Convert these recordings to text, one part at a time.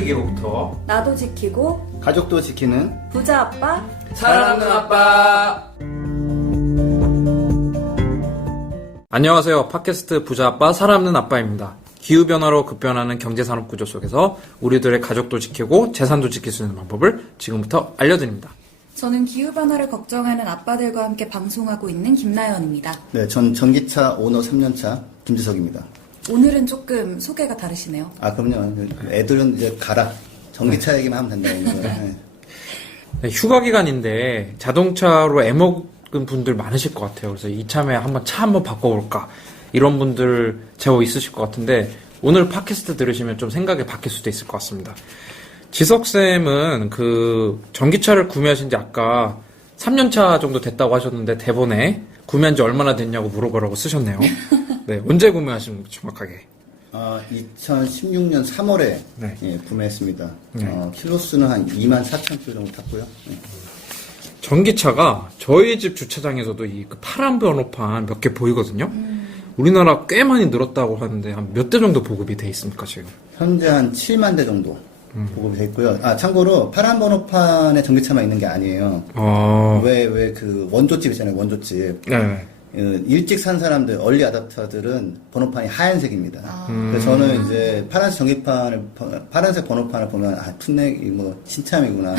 지키기로부터 나도 지키고 가족도 지키는 부자 아빠. 살아남는 아빠. 안녕하세요. 팟캐스트 부자 아빠 살아남는 아빠입니다. 기후변화로 급변하는 경제산업 구조 속에서 우리들의 가족도 지키고 재산도 지킬 수 있는 방법을 지금부터 알려드립니다. 저는 기후변화를 걱정하는 아빠들과 함께 방송하고 있는 김나연입니다. 네, 전 전기차 오너 3년차 김지석입니다. 오늘은 조금 소개가 다르시네요. 아, 그럼요. 애들은 이제 가라. 전기차 얘기만 하면 된다는 거예요. 네. 네, 휴가 기간인데 자동차로 애먹은 분들 많으실 것 같아요. 그래서 이참에 차 한번 바꿔볼까 이런 분들 제법 있으실 것 같은데 오늘 팟캐스트 들으시면 좀 생각이 바뀔 수도 있을 것 같습니다. 지석쌤은 그 전기차를 구매하신 지 아까 3년차 정도 됐다고 하셨는데 대본에 구매한 지 얼마나 됐냐고 물어보라고 쓰셨네요. 네, 언제 구매하신 건지 정확하게? 2016년 3월에 네. 예, 구매했습니다. 네. 킬로수는 한 24,000km 정도 탔고요. 네. 전기차가 저희 집 주차장에서도 이 파란 번호판 몇 개 보이거든요. 우리나라 꽤 많이 늘었다고 하는데 한 몇 대 정도 보급이 돼 있습니까 지금? 현재 한 7만 대 정도 보급이 돼 있고요. 참고로 파란 번호판에 전기차만 있는 게 아니에요. 왜 그 원조집 있잖아요, 원조집. 네. 일찍 산 사람들, 얼리 아답터들은 번호판이 하얀색입니다. 그래서 저는 이제 파란색 번호판을 보면, 풋넥이 뭐, 신참이구나.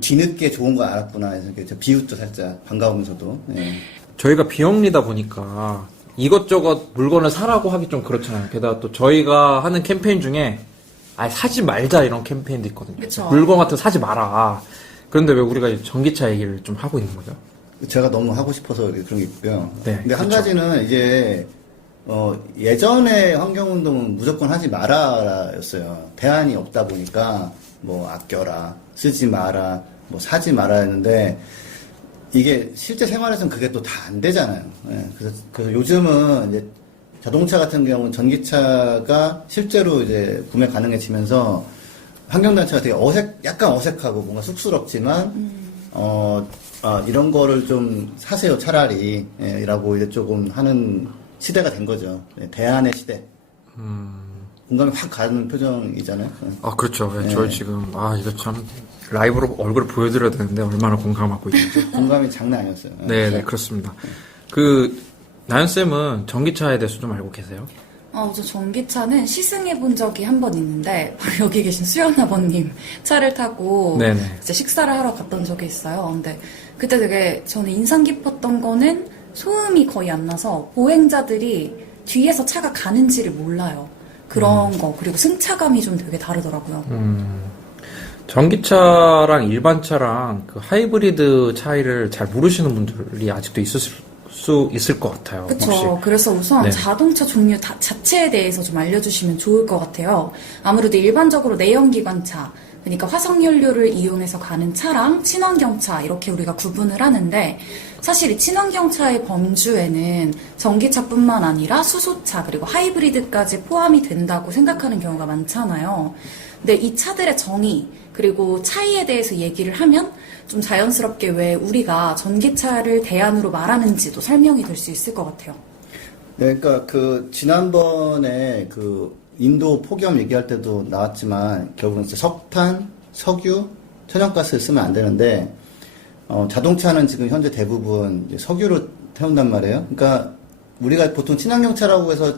뒤늦게 좋은 거 알았구나. 해서 이렇게 비웃죠, 살짝. 반가우면서도. 예. 저희가 비영리다 보니까 이것저것 물건을 사라고 하기 좀 그렇잖아요. 게다가 또 저희가 하는 캠페인 중에 사지 말자 이런 캠페인도 있거든요. 그쵸. 물건 같은 거 사지 마라. 그런데 왜 우리가 전기차 얘기를 좀 하고 있는 거죠? 제가 너무 하고 싶어서 그런 게 있고요. 네, 근데 한 그렇죠. 가지는 이제, 예전에 환경운동은 무조건 하지 마라였어요. 대안이 없다 보니까, 뭐, 아껴라, 쓰지 마라, 뭐, 사지 마라 했는데, 이게 실제 생활에서는 그게 또 다 안 되잖아요. 예, 그래서 요즘은 이제 자동차 같은 경우는 전기차가 실제로 이제 구매 가능해지면서 환경단체가 되게 약간 어색하고 뭔가 쑥스럽지만, 이런 거를 좀 사세요, 차라리. 예, 라고 이제 조금 하는 시대가 된 거죠. 예, 대안의 시대. 공감이 확 가는 표정이잖아요. 그렇죠. 네. 저 지금, 이거 참, 라이브로 얼굴을 보여드려야 되는데, 얼마나 공감하고 있는지. 공감이 장난 아니었어요. 네, 그렇습니다. 나연쌤은 전기차에 대해서 좀 알고 계세요? 저 전기차는 시승해 본 적이 한 번 있는데, 바로 여기 계신 수연 아버님 차를 타고 네네. 이제 식사를 하러 갔던 적이 있어요. 근데 그때 되게 저는 인상 깊었던 거는 소음이 거의 안 나서 보행자들이 뒤에서 차가 가는지를 몰라요. 그런 거, 그리고 승차감이 좀 되게 다르더라고요. 전기차랑 일반 차랑 그 하이브리드 차이를 잘 모르시는 분들이 아직도 있을 수 있을 것 같아요. 그쵸. 혹시. 그래서 우선 네. 자동차 종류 자체에 대해서 좀 알려주시면 좋을 것 같아요. 아무래도 일반적으로 내연기관차, 그러니까 화석연료를 이용해서 가는 차랑 친환경차 이렇게 우리가 구분을 하는데 사실 이 친환경차의 범주에는 전기차뿐만 아니라 수소차 그리고 하이브리드까지 포함이 된다고 생각하는 경우가 많잖아요. 근데 이 차들의 정의 그리고 차이에 대해서 얘기를 하면 좀 자연스럽게 왜 우리가 전기차를 대안으로 말하는지도 설명이 될 수 있을 것 같아요. 네, 그러니까 지난번에 인도 폭염 얘기할 때도 나왔지만 결국은 이제 석탄, 석유, 천연가스를 쓰면 안 되는데 자동차는 지금 현재 대부분 이제 석유로 태운단 말이에요. 그러니까 우리가 보통 친환경차라고 해서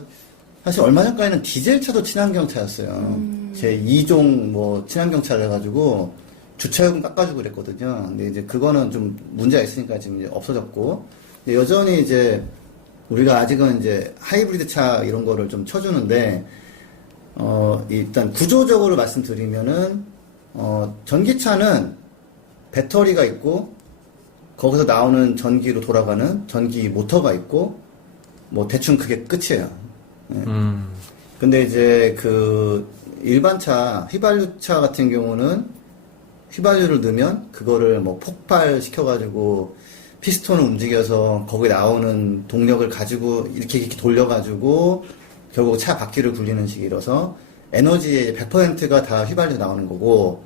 사실 얼마 전까지는 디젤차도 친환경차였어요. 제 2종 뭐 친환경차를 해가지고 주차요금 깎아주고 그랬거든요. 근데 이제 그거는 좀 문제가 있으니까 지금 이제 없어졌고 여전히 이제 우리가 아직은 이제 하이브리드 차 이런 거를 좀 쳐주는데 일단 구조적으로 말씀드리면은 전기차는 배터리가 있고 거기서 나오는 전기로 돌아가는 전기 모터가 있고 뭐 대충 그게 끝이에요. 네. 근데 이제 일반 차, 휘발유차 같은 경우는 휘발유를 넣으면 그거를 뭐 폭발시켜가지고 피스톤을 움직여서 거기에 나오는 동력을 가지고 이렇게 돌려가지고 결국 차 바퀴를 굴리는 식이라서 에너지의 100%가 다 휘발유 나오는 거고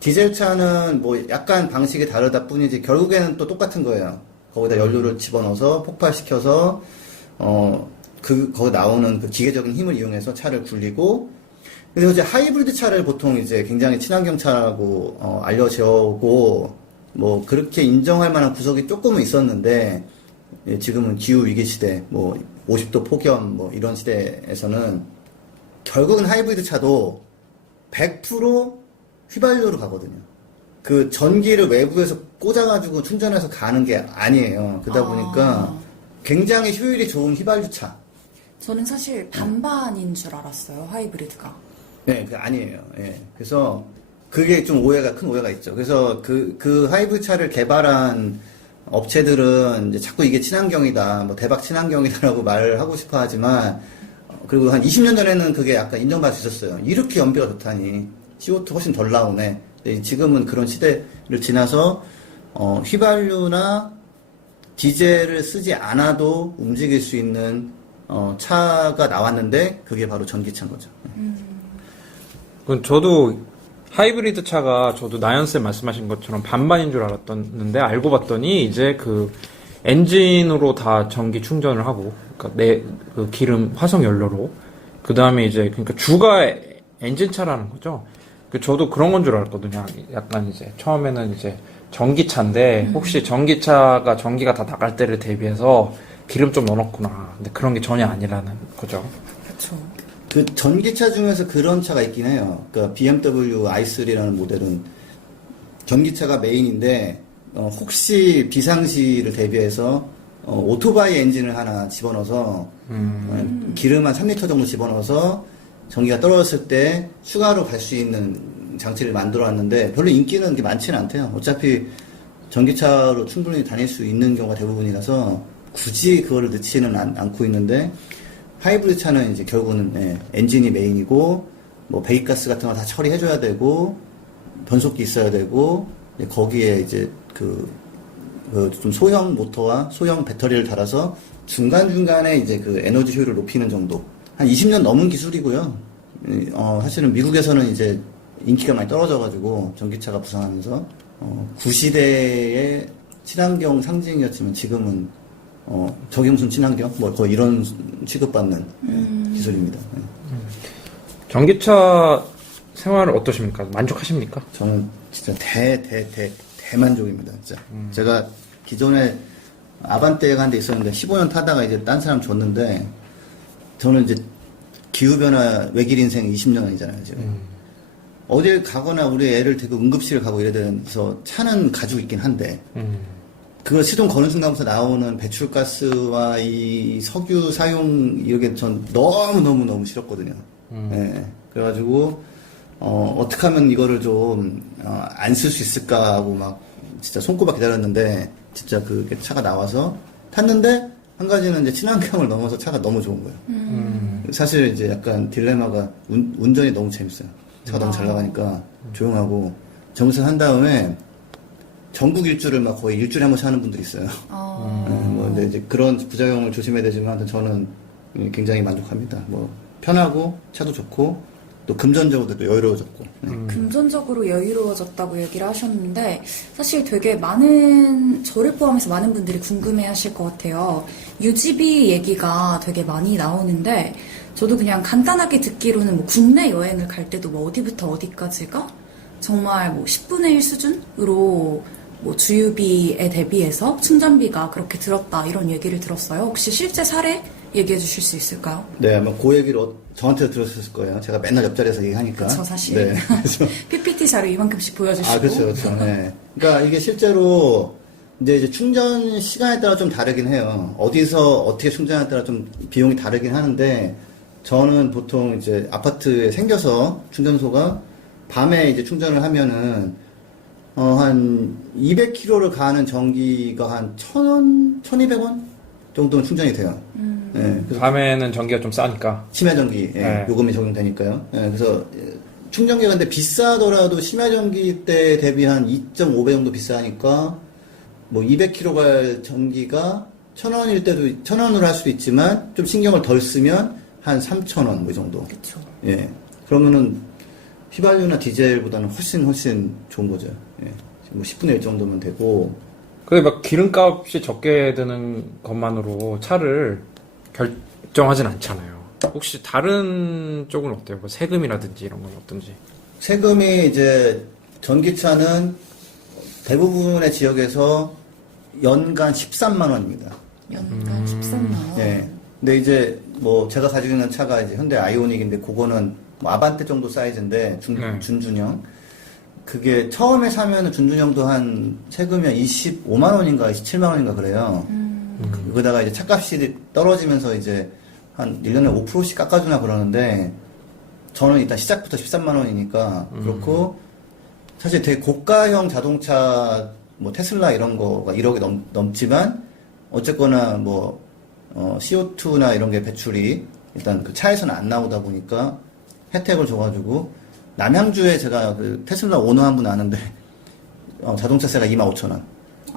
디젤차는 뭐 약간 방식이 다르다 뿐이지 결국에는 또 똑같은 거예요. 거기다 연료를 집어넣어서 폭발시켜서 거기 나오는 그 기계적인 힘을 이용해서 차를 굴리고 그래서 이제 하이브리드 차를 보통 이제 굉장히 친환경 차라고 알려져오고 뭐 그렇게 인정할 만한 구석이 조금은 있었는데 예, 지금은 기후 위기 시대, 뭐 50도 폭염 뭐 이런 시대에서는 결국은 하이브리드 차도 100% 휘발유로 가거든요. 그 전기를 외부에서 꽂아가지고 충전해서 가는 게 아니에요. 그러다 보니까 굉장히 효율이 좋은 휘발유 차. 저는 사실 반반인 줄 알았어요, 하이브리드가. 네, 그 아니에요. 예. 그래서 그게 좀 큰 오해가 있죠. 그래서 그 하이브리드 차를 개발한 업체들은 이제 자꾸 이게 친환경이다, 뭐 대박 친환경이다라고 말을 하고 싶어 하지만, 그리고 한 20년 전에는 그게 약간 인정받을 수 있었어요. 이렇게 연비가 좋다니, CO2 훨씬 덜 나오네. 근데 지금은 그런 시대를 지나서, 휘발유나 디젤을 쓰지 않아도 움직일 수 있는, 차가 나왔는데, 그게 바로 전기차인 거죠. 저도 하이브리드 차가 저도 나연쌤 말씀하신 것처럼 반반인 줄 알았는데 알고 봤더니 이제 그 엔진으로 다 전기 충전을 하고 그러니까 그 기름 화석 연료로 그 다음에 이제 그러니까 주가 엔진 차라는 거죠. 저도 그런 건 줄 알았거든요. 약간 이제 처음에는 이제 전기차인데 혹시 전기차가 전기가 다 나갈 때를 대비해서 기름 좀 넣어놓구나. 근데 그런 게 전혀 아니라는 거죠. 그렇죠. 그 전기차 중에서 그런 차가 있긴 해요. 그러니까 BMW i3라는 모델은 전기차가 메인인데 혹시 비상시를 대비해서 오토바이 엔진을 하나 집어넣어서 기름 한 3리터 정도 집어넣어서 전기가 떨어졌을 때 추가로 갈 수 있는 장치를 만들어 놨는데 별로 인기는 그렇게 많지는 않대요. 어차피 전기차로 충분히 다닐 수 있는 경우가 대부분이라서 굳이 그거를 넣지는 않고 있는데 하이브리드 차는 이제 결국은 엔진이 메인이고 뭐 배기가스 같은 거 다 처리해줘야 되고 변속기 있어야 되고 거기에 이제 좀 소형 모터와 소형 배터리를 달아서 중간중간에 이제 그 에너지 효율을 높이는 정도 한 20년 넘은 기술이고요. 사실은 미국에서는 이제 인기가 많이 떨어져가지고 전기차가 부상하면서 구시대의 친환경 상징이었지만 지금은 저게 무슨 친환경? 뭐 거의 이런 취급받는 기술입니다. 전기차 생활은 어떠십니까? 만족하십니까? 저는 진짜 대만족입니다. 진짜. 제가 기존에 아반떼가 한 대 있었는데 15년 타다가 이제 딴 사람 줬는데 저는 이제 기후변화 외길 인생 20년이잖아요, 지금. 어딜 가거나 우리 애를 데리고 응급실을 가고 이래야 돼서 차는 가지고 있긴 한데 그걸 시동 거는 순간부터 나오는 배출가스와 이 석유 사용 이게 전 너무 싫었거든요. 예. 그래가지고 어떻게 하면 이거를 좀 안 쓸 수 있을까 하고 막 진짜 손꼽아 기다렸는데 진짜 그 차가 나와서 탔는데 한 가지는 이제 친환경을 넘어서 차가 너무 좋은 거예요. 사실 이제 약간 딜레마가 운전이 너무 재밌어요. 차가 너무 잘 나가니까 조용하고 정선 한 다음에 전국 일주를 막 거의 일주일에 한 번씩 하는 분들이 있어요. 뭐 근데 이제 그런 부작용을 조심해야 되지만 저는 굉장히 만족합니다. 뭐 편하고 차도 좋고 또 금전적으로도 여유로워졌고. 금전적으로 여유로워졌다고 얘기를 하셨는데 사실 되게 많은 저를 포함해서 많은 분들이 궁금해하실 것 같아요. 유지비 얘기가 되게 많이 나오는데 저도 그냥 간단하게 듣기로는 뭐 국내 여행을 갈 때도 뭐 어디부터 어디까지가 정말 뭐 10분의 1 수준으로 뭐 주유비에 대비해서 충전비가 그렇게 들었다 이런 얘기를 들었어요. 혹시 실제 사례 얘기해 주실 수 있을까요? 네, 아마 그 얘기를 저한테도 들었을 거예요. 제가 맨날 옆자리에서 얘기하니까. 그렇죠, 사실. 네. PPT 자료 이만큼씩 보여주시고. 그렇죠. 네. 그러니까 이게 실제로 이제 충전 시간에 따라 좀 다르긴 해요. 어디서 어떻게 충전에 따라 좀 비용이 다르긴 하는데 저는 보통 이제 아파트에 생겨서 충전소가 밤에 이제 충전을 하면은 한 200km를 가는 전기가 한 1,000원, 1,200원 정도는 충전이 돼요. 네, 그래서 밤에는 전기가 좀 싸니까. 심야전기 네. 요금이 적용되니까요. 그래서 충전기가 근데 비싸더라도 심야전기 때 대비 한 2.5배 정도 비싸니까 뭐 200km 갈 전기가 1,000원일 때도 1,000원으로 할 수도 있지만 좀 신경을 덜 쓰면 한 3,000원 뭐 이 정도. 그렇죠. 예. 그러면은 휘발유나 디젤보다는 훨씬 좋은 거죠. 예. 뭐 10분의 1 정도면 되고. 그게 막 기름값이 적게 드는 것만으로 차를 결정하진 않잖아요. 혹시 다른 쪽은 어때요? 뭐 세금이라든지 이런 건 어떤지? 세금이 이제 전기차는 대부분의 지역에서 연간 13만 원입니다. 연간 13만 원. 예. 근데 이제 뭐 제가 가지고 있는 차가 이제 현대 아이오닉인데 그거는 뭐 아반떼 정도 사이즈인데 네. 준준형. 그게 처음에 사면은 준준형도 한 세금이 한 25만 원인가 27만 원인가 그래요. 그거다가 이제 차값이 떨어지면서 이제 한 1년에 5%씩 깎아주나 그러는데 저는 일단 시작부터 13만 원이니까 그렇고 사실 되게 고가형 자동차 뭐 테슬라 이런 거가 1억이 넘지만 어쨌거나 뭐 CO2나 이런 게 배출이 일단 그 차에서는 안 나오다 보니까 혜택을 줘가지고 남양주에 제가 그 테슬라 오너 한 분 아는데 자동차세가 25,000원.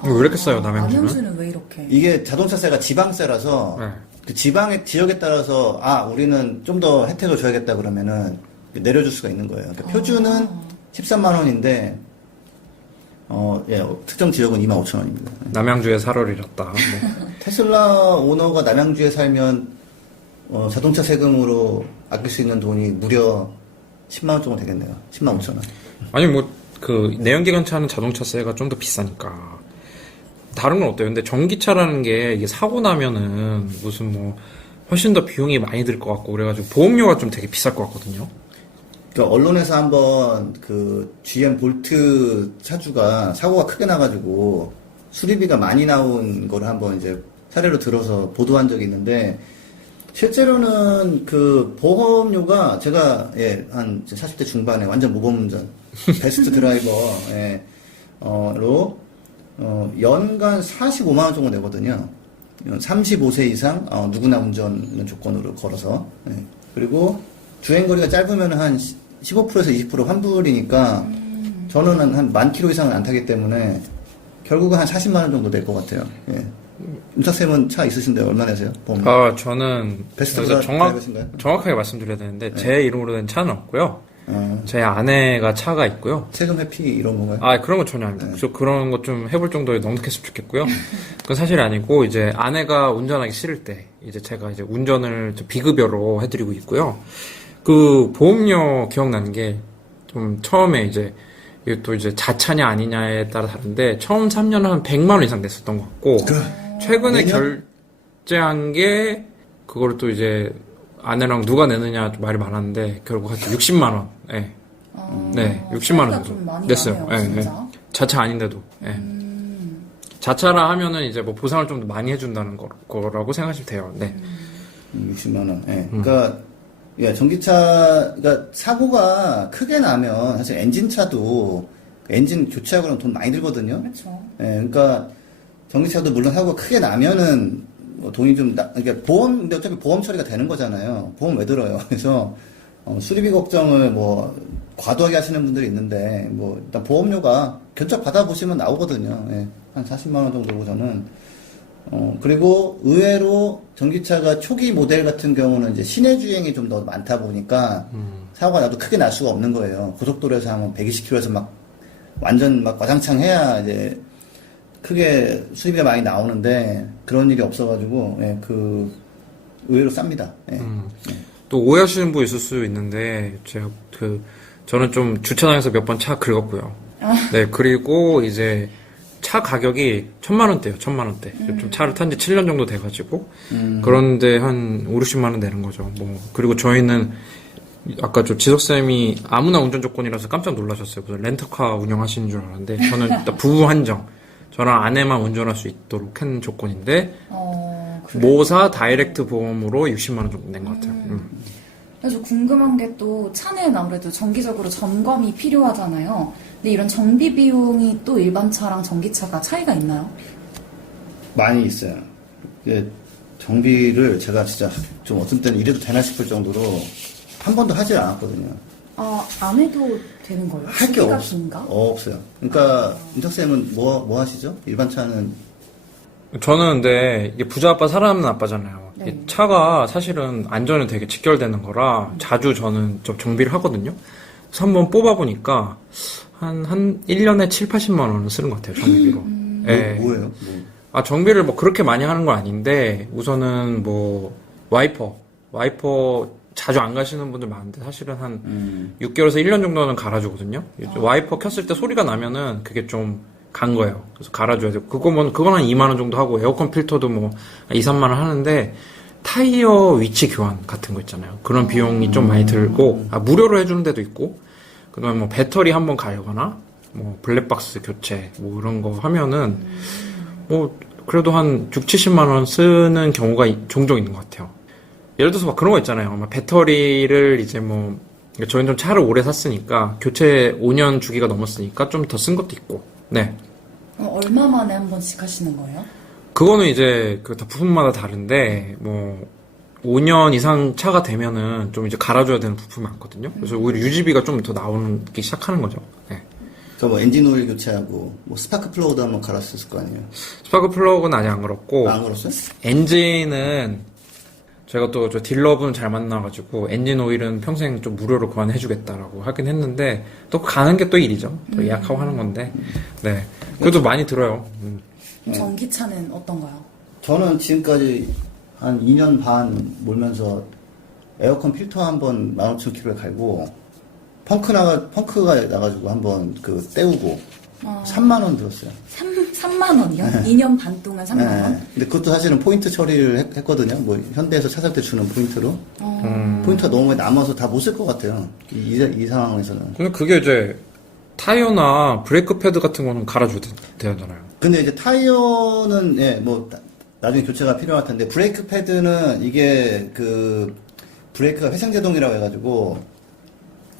왜 이렇게 싸요, 남양주는? 남양주는 왜 이렇게? 이게 자동차세가 지방세라서 네. 그 지방의 지역에 따라서 우리는 좀 더 혜택을 줘야겠다 그러면은 내려줄 수가 있는 거예요. 그러니까 표준은 13만 원인데 예, 특정 지역은 25,000원입니다. 남양주에 살을 잃었다. 뭐. 테슬라 오너가 남양주에 살면 자동차 세금으로 아낄 수 있는 돈이 무려 10만 원 정도 되겠네요. 10만 5천 원. 아니 뭐 그 내연기관차는 자동차세가 좀 더 비싸니까. 다른 건 어때요? 근데 전기차라는 게 이게 사고 나면은 무슨 뭐 훨씬 더 비용이 많이 들 것 같고 그래가지고 보험료가 좀 되게 비쌀 것 같거든요. 그러니까 언론에서 한번 그 GM 볼트 차주가 사고가 크게 나가지고 수리비가 많이 나온 걸 한번 이제 사례로 들어서 보도한 적이 있는데 실제로는 그 보험료가 제가 한 40대 중반에 완전 무보험운전 베스트 드라이버 로 연간 45만 원 정도 내거든요. 35세 이상 누구나 운전 조건으로 걸어서 그리고 주행거리가 짧으면 한 15%에서 20% 환불이니까 저는 한 10,000km 이상은 안 타기 때문에 결국은 한 40만 원 정도 될 것 같아요. 윤탁쌤은 차 있으신데 얼마 내세요? 보험료? 저는 베스트 여기서 드라이버신가요? 정확하게 말씀드려야 되는데 제 이름으로 된 차는 없고요. 제 아내가 차가 있고요. 세금 회피 이런 건가요? 그런 건 전혀 아닙니다. 저 그런 것 좀 해볼 정도에 넉넉했으면 좋겠고요. 그건 사실이 아니고, 이제 아내가 운전하기 싫을 때, 이제 제가 이제 운전을 좀 비급여로 해드리고 있고요. 그 보험료 기억나는 게, 좀 처음에 이제, 이게 또 이제 자차냐 아니냐에 따라 다른데, 처음 3년은 한 100만 원 이상 냈었던 것 같고, 최근에 매년? 결제한 게, 그거를 또 이제, 아내랑 누가 내느냐 좀 말이 많았는데, 결국 하여튼 60만 원. 네. 네, 60만 원 차이가 정도 좀 많이 냈어요. 나네요, 네, 진짜. 자차 아닌데도. 네. 자차라 하면은 이제 뭐 보상을 좀 더 많이 해준다는 거라고 생각하시면 돼요. 네. 60만 원. 그러니까 전기차, 그러니까 사고가 크게 나면 사실 엔진차도 엔진 교체하고 그러면 돈 많이 들거든요. 그렇죠. 그러니까 전기차도 물론 사고가 크게 나면은 뭐 돈이 좀 그러니까 근데 어차피 보험 처리가 되는 거잖아요. 보험 왜 들어요? 그래서 수리비 걱정을 뭐 과도하게 하시는 분들이 있는데 뭐 일단 보험료가 견적 받아보시면 나오거든요. 한 40만 원 정도고 저는 그리고 의외로 전기차가 초기 모델 같은 경우는 이제 시내 주행이 좀 더 많다 보니까 사고가 나도 크게 날 수가 없는 거예요. 고속도로에서 하면 120km에서 막 완전 막 과장창 해야 이제 크게 수리비가 많이 나오는데 그런 일이 없어가지고 그 의외로 쌉니다. 또 오해하시는 분 있을 수 있는데 제가 저는 좀 주차장에서 몇 번 차 긁었고요. 네, 그리고 이제 차 가격이 1,000만 원대요. 1,000만 원대. 좀 차를 탄 지 7년 정도 돼가지고 그런데 한 5, 60만 원 내는 거죠. 뭐 그리고 저희는 아까 저 지석쌤이 아무나 운전 조건이라서 깜짝 놀라셨어요. 무슨 렌터카 운영하시는 줄 알았는데 저는 일단 부부 한정. 저랑 아내만 운전할 수 있도록 한 조건인데 그래요? 모사 다이렉트 보험으로 60만 원 정도 낸 것 같아요. 그래서 궁금한 게 또 차는 아무래도 정기적으로 점검이 필요하잖아요. 근데 이런 정비 비용이 또 일반 차랑 전기차가 차이가 있나요? 많이 있어요. 정비를 제가 진짜 좀 어떤 때는 이래도 되나 싶을 정도로 한 번도 하질 않았거든요. 안 해도 되는 거예요? 할 게 주기가 긴가? 없어요. 그러니까 윤탁쌤은 뭐 하시죠? 일반 차는 저는 근데 이게 부자 아빠 사랑하는 아빠잖아요. 네. 이 차가 사실은 안전에 되게 직결되는 거라 자주 저는 좀 정비를 하거든요. 그래서 한번 뽑아보니까 한 1년에 7, 80만 원은 쓰는 것 같아요, 정비비로. 예. 뭐예요? 정비를 뭐 그렇게 많이 하는 건 아닌데 우선은 뭐 와이퍼 와이퍼 자주 안 가시는 분들 많은데 사실은 한 6개월에서 1년 정도는 갈아주거든요. 와이퍼 켰을 때 소리가 나면은 그게 좀 간 거예요. 그래서 갈아줘야 되고 그건 한 2만 원 정도 하고 에어컨 필터도 뭐 2, 3만 원 하는데 타이어 위치 교환 같은 거 있잖아요. 그런 비용이 좀 많이 들고 무료로 해주는 데도 있고 그다음에 뭐 배터리 한번 갈거나 뭐 블랙박스 교체 뭐 이런 거 하면은 뭐 그래도 한 6, 70만 원 쓰는 경우가 종종 있는 것 같아요. 예를 들어서 막 그런 거 있잖아요. 막 배터리를 이제 뭐 저희는 좀 차를 오래 샀으니까 교체 5년 주기가 넘었으니까 좀 더 쓴 것도 있고. 네. 얼마 만에 한 번씩 하시는 거예요? 그거는 이제 그 다 부품마다 다른데 뭐 5년 이상 차가 되면은 좀 이제 갈아줘야 되는 부품이 많거든요. 그래서 오히려 유지비가 좀 더 나오기 시작하는 거죠. 네. 그 뭐 엔진 오일 교체하고 뭐 스파크 플러그도 한번 갈았을 거 아니에요? 스파크 플러그는 아직 안 걸었고 안 걸었어요? 엔진은 제가 또 저 딜러분 잘 만나가지고 엔진 오일은 평생 좀 무료로 교환해주겠다라고 하긴 했는데 또 가는 게 또 일이죠. 또 예약하고 하는 건데 네 그래도 많이 들어요. 전기차는 어떤가요? 저는 지금까지 한 2년 반 몰면서 에어컨 필터 한번 15,000km에 갈고 펑크가 나가지고 한번 그 때우고 3만 원 들었어요. 3만 원이요? 2년 반 동안 3만 원? 네. 근데 그것도 사실은 포인트 처리를 했거든요. 뭐 현대에서 차 살 때 주는 포인트로. 포인트가 너무 많이 남아서 다 못 쓸 것 같아요. 이 상황에서는. 근데 그게 이제 타이어나 브레이크 패드 같은 거는 갈아줘야 되잖아요. 근데 이제 타이어는 예, 뭐 나중에 교체가 필요할 텐데 브레이크 패드는 이게 그 브레이크가 회생제동이라고 해가지고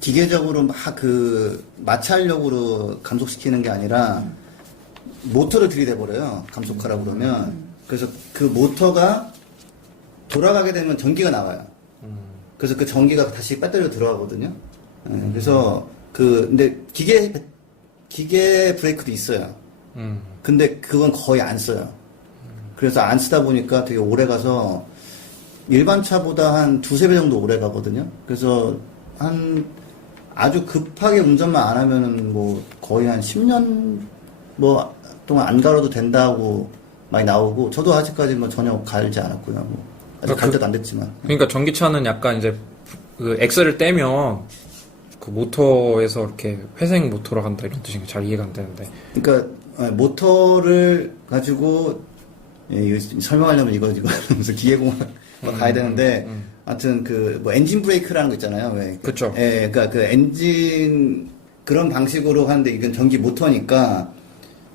기계적으로 막 그 마찰력으로 감속시키는 게 아니라 모터를 들이대 버려요. 감속하라고 그러면. 그래서 그 모터가 돌아가게 되면 전기가 나와요. 그래서 그 전기가 다시 배터리로 들어가거든요. 그래서 근데 기계 브레이크도 있어요. 근데 그건 거의 안 써요. 그래서 안 쓰다 보니까 되게 오래 가서 일반 차보다 한 두세 배 정도 오래 가거든요. 그래서 아주 급하게 운전만 안 하면은 뭐 거의 한 10년 뭐 동안 안 갈아도 된다고 많이 나오고 저도 아직까지 뭐 전혀 갈지 않았고요. 뭐 아직 갈 때도 안 됐지만. 그러니까 전기차는 약간 이제 그 엑셀을 떼면 그 모터에서 이렇게 회생 모터로 간다 이런 뜻인 게 잘 이해가 안 되는데. 그러니까 모터를 가지고 이거 설명하려면 이거 무슨 기계공학 가야 되는데 하여튼 그 뭐 엔진 브레이크라는 거 있잖아요. 왜? 그쵸. 예, 그러니까 그 엔진 그런 방식으로 하는데 이건 전기 모터니까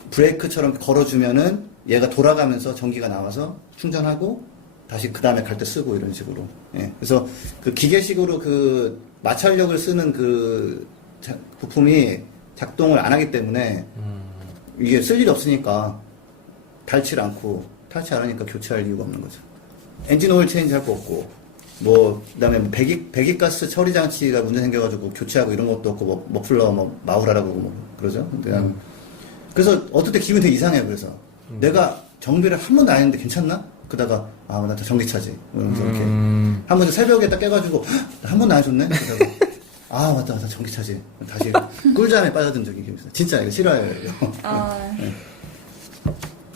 브레이크처럼 걸어주면은 얘가 돌아가면서 전기가 나와서 충전하고 다시 그 다음에 갈 때 쓰고 이런 식으로. 예. 그래서 그 기계식으로 그 마찰력을 쓰는 그 부품이 작동을 안 하기 때문에 이게 쓸 일이 없으니까 닳지 않고 닳지 않으니까 교체할 이유가 없는 거죠. 엔진 오일 체인지 할 거 없고 뭐 그다음에 배기가스 처리 장치가 문제 생겨가지고 교체하고 이런 것도 없고 뭐 머플러 뭐 마우라라고 뭐 그러죠. 그냥 그래서 어떨 때 기분이 되게 이상해요. 그래서 내가 정비를 한 번도 안 했는데 괜찮나? 그러다가 나 전기차지. 그러면서 이렇게 한 번도 새벽에 딱 깨가지고 한 번도 안 해줬네. 그러다가 맞다 나 전기차지. 다시 꿀잠에 빠져든 적이 있어요. 진짜 이거 싫어요. 네.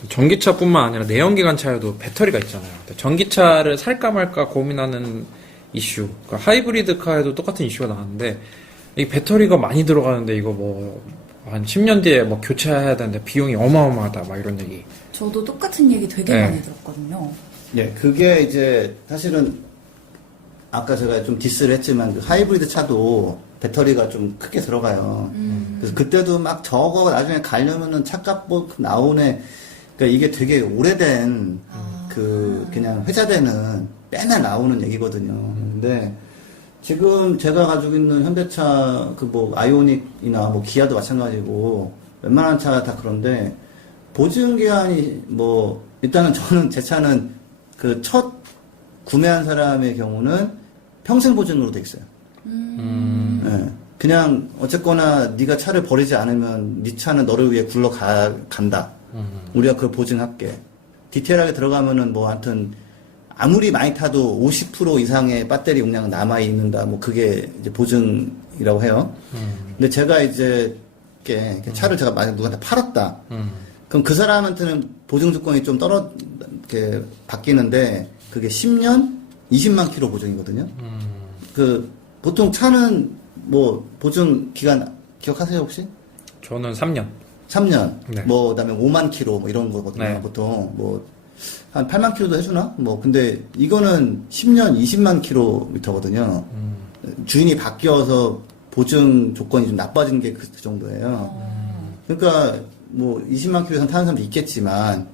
전기차뿐만 아니라 내연기관차에도 배터리가 있잖아요. 전기차를 살까 말까 고민하는 이슈. 그러니까 하이브리드카에도 똑같은 이슈가 나왔는데 이 배터리가 많이 들어가는데 이거 뭐 한 10년 뒤에 뭐 교체해야 되는데 비용이 어마어마하다 막 이런 얘기. 저도 똑같은 얘기 되게 네. 많이 들었거든요. 네, 그게 이제 사실은 아까 제가 좀 디스를 했지만 그 하이브리드 차도 배터리가 좀 크게 들어가요. 그래서 그때도 막 저거 나중에 가려면은 차값 뭐 나오네. 그러니까 이게 되게 오래된 그냥 회자되는 맨날 나오는 얘기거든요. 근데 지금 제가 가지고 있는 현대차 그 뭐 아이오닉이나 뭐 기아도 마찬가지고 웬만한 차가 다 그런데 보증 기한이 뭐 일단은 저는 제 차는 그 첫 구매한 사람의 경우는 평생 보증으로 돼 있어요. 네. 그냥 어쨌거나 네가 차를 버리지 않으면 네 차는 너를 위해 간다. 우리가 그걸 보증할게. 디테일하게 들어가면은 뭐 하여튼 아무리 많이 타도 50% 이상의 배터리 용량 남아 있는다. 뭐 그게 이제 보증이라고 해요. 근데 제가 이제 이렇게 차를 제가 만약 누구한테 팔았다. 그럼 그 사람한테는 보증 조건이 좀 이렇게 바뀌는데 그게 10년, 20만 킬로 보증이거든요. 그 보통 차는 뭐 보증 기간 기억하세요 혹시? 저는 3년. 3년. 네. 뭐 그다음에 5만 킬로 뭐 이런 거거든요. 네. 보통 뭐 한 8만 킬로도 해주나? 뭐 근데 이거는 10년 20만 킬로미터거든요. 주인이 바뀌어서 보증 조건이 좀 나빠진 게 그 정도예요. 그러니까 뭐 20만 킬로 이상 타는 사람도 있겠지만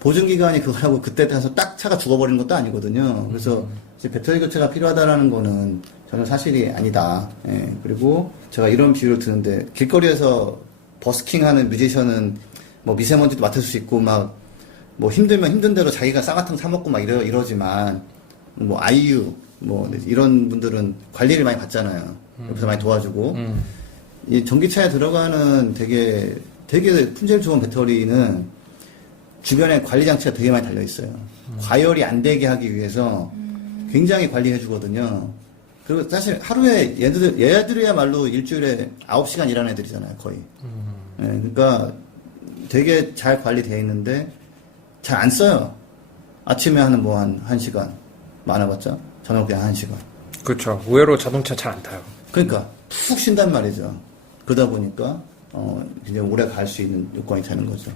보증 기간이 그거라고 그때 타서 딱 차가 죽어버리는 것도 아니거든요. 그래서 이제 배터리 교체가 필요하다라는 거는 저는 사실이 아니다. 예. 그리고 제가 이런 비유를 드는데 길거리에서 버스킹하는 뮤지션은 뭐 미세먼지도 맡을 수 있고 막 뭐 힘들면 힘든 대로 자기가 싸가탕 사 먹고 막 이러지만 뭐 아이유 뭐 이런 분들은 관리를 많이 받잖아요. 옆에서 많이 도와주고 이 전기차에 들어가는 되게 품질 좋은 배터리는 주변에 관리 장치가 되게 많이 달려 있어요. 과열이 안 되게 하기 위해서 굉장히 관리해 주거든요. 그리고 사실 하루에 얘들이야말로 일주일에 9시간 일하는 애들이잖아요, 거의. 예, 그러니까 되게 잘 관리되어 있는데 잘 안 써요. 아침에 하는 뭐 한 1시간 많아봤자 저녁에 그냥 1시간. 그렇죠. 의외로 자동차 잘 안 타요. 그러니까 푹 쉰단 말이죠. 그러다 보니까 굉장히 오래 갈 수 있는 요건이 되는 거죠.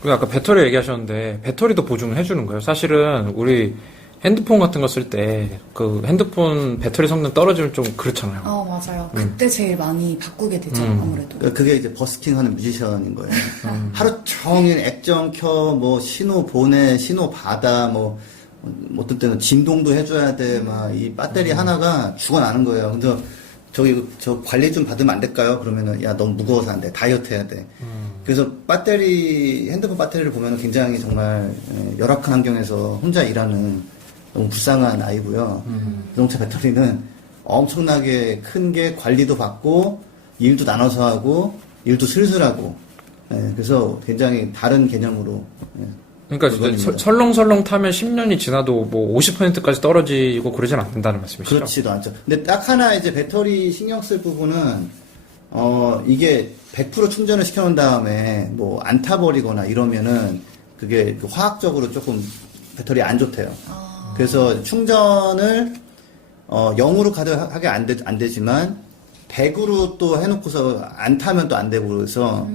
그리고 아까 배터리 얘기하셨는데 배터리도 보증을 해주는 거예요. 사실은 우리 핸드폰 같은 거 쓸 때 그 핸드폰 배터리 성능 떨어지면 좀 그렇잖아요. 맞아요. 그때 제일 많이 바꾸게 되죠, 아무래도. 그러니까 그게 이제 버스킹 하는 뮤지션인 거예요. 하루 종일 액정 켜, 뭐 신호 보내, 신호 받아, 뭐 어떤 때는 진동도 해줘야 돼, 막 이 배터리 하나가 죽어나는 거예요. 근데 저 관리 좀 받으면 안 될까요? 그러면은 야 너무 무거워서 안 돼, 다이어트 해야 돼. 그래서 핸드폰 배터리를 보면 굉장히 정말 열악한 환경에서 혼자 일하는 너무 불쌍한 아이고요. 자동차 배터리는 엄청나게 큰 게 관리도 받고 일도 나눠서 하고 일도 슬슬 하고 그래서 굉장히 다른 개념으로 그러니까 이제 물건입니다. 설렁설렁 타면 10년이 지나도 뭐 50%까지 떨어지고 그러진 않는다는 말씀이시죠? 그렇지도 않죠. 근데 딱 하나 이제 배터리 신경 쓸 부분은 이게 100% 충전을 시켜놓은 다음에 뭐 안 타버리거나 이러면은 그게 그 화학적으로 조금 배터리 안 좋대요. 그래서 충전을 0으로 가득하게 안 되지만 100으로 또 해놓고서 안 타면 또 안 되고 그래서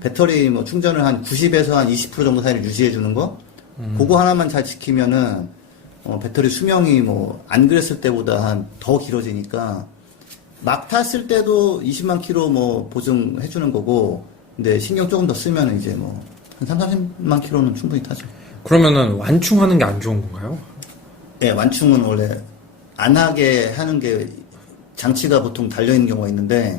배터리 뭐 충전을 한 90에서 한 20% 정도 사이를 유지해 주는 거 그거 하나만 잘 지키면은 배터리 수명이 뭐 안 그랬을 때보다 한 더 길어지니까 막 탔을 때도 20만 킬로 뭐 보증해 주는 거고 근데 신경 조금 더 쓰면은 이제 뭐 한 30만 킬로는 충분히 타죠. 그러면은 완충하는 게 안 좋은 건가요? 네, 완충은 원래 안 하게 하는 게 장치가 보통 달려있는 경우가 있는데,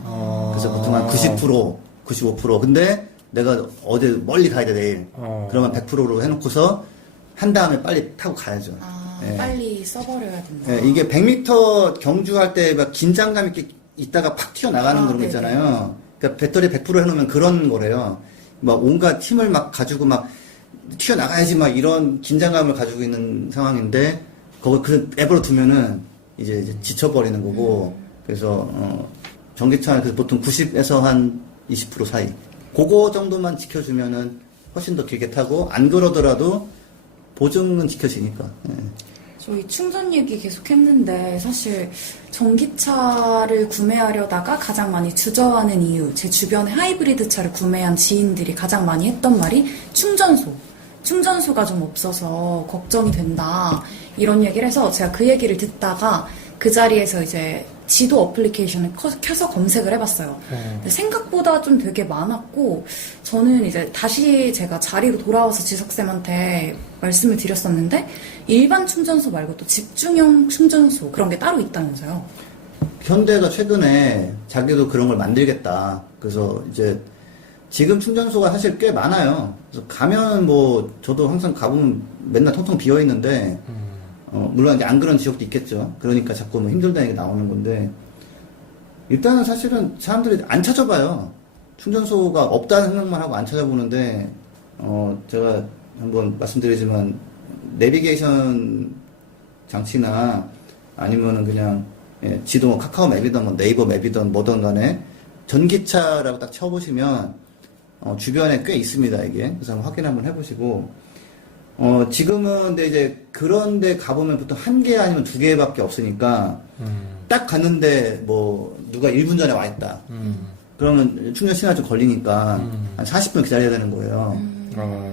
그래서 보통 한 90%, 95%. 근데 내가 어디 멀리 가야 돼, 내일. 그러면 100%로 해놓고서 한 다음에 빨리 타고 가야죠. 네. 빨리 써버려야 된다. 네, 이게 100m 경주할 때 막 긴장감 있게 있다가 팍 튀어나가는 그런 거 있잖아요. 그러니까 배터리 100% 해놓으면 그런 거래요. 막 온갖 힘을 막 가지고 막 튀어나가야지 막 이런 긴장감을 가지고 있는 상황인데, 그걸 그 앱으로 두면은 이제 지쳐버리는 거고, 그래서, 전기차는 그래서 보통 90에서 한 20% 사이. 그거 정도만 지켜주면은 훨씬 더 길게 타고, 안 그러더라도 보증은 지켜지니까. 예. 저희 충전 얘기 계속 했는데 사실 전기차를 구매하려다가 가장 많이 주저하는 이유, 제 주변에 하이브리드 차를 구매한 지인들이 가장 많이 했던 말이 충전소가 좀 없어서 걱정이 된다 이런 얘기를 해서 제가 그 얘기를 듣다가 그 자리에서 이제 지도 어플리케이션을 켜서 검색을 해봤어요. 근데 생각보다 좀 되게 많았고 저는 이제 다시 제가 자리로 돌아와서 지석쌤한테 말씀을 드렸었는데 일반 충전소 말고 또 집중형 충전소 그런 게 따로 있다면서요. 현대가 최근에 자기도 그런 걸 만들겠다. 그래서 이제 지금 충전소가 사실 꽤 많아요. 그래서 가면 뭐 저도 항상 가보면 맨날 텅텅 비어 있는데 물론 이제 안 그런 지역도 있겠죠. 그러니까 자꾸 뭐 힘들다는 게 나오는 건데 일단은 사실은 사람들이 안 찾아봐요. 충전소가 없다는 생각만 하고 안 찾아보는데 제가 한번 말씀드리지만 내비게이션 장치나 아니면은 그냥 지도 뭐 카카오 맵이든 뭐 네이버 맵이든 뭐든 간에 전기차라고 딱 쳐보시면 주변에 꽤 있습니다, 이게. 그래서 한번 확인 한번 해보시고, 지금은 근데 이제 그런데 가보면 보통 한 개 아니면 두 개밖에 없으니까 딱 갔는데 뭐 누가 1분 전에 와 있다. 그러면 충전 시간이 좀 걸리니까 한 40분 기다려야 되는 거예요.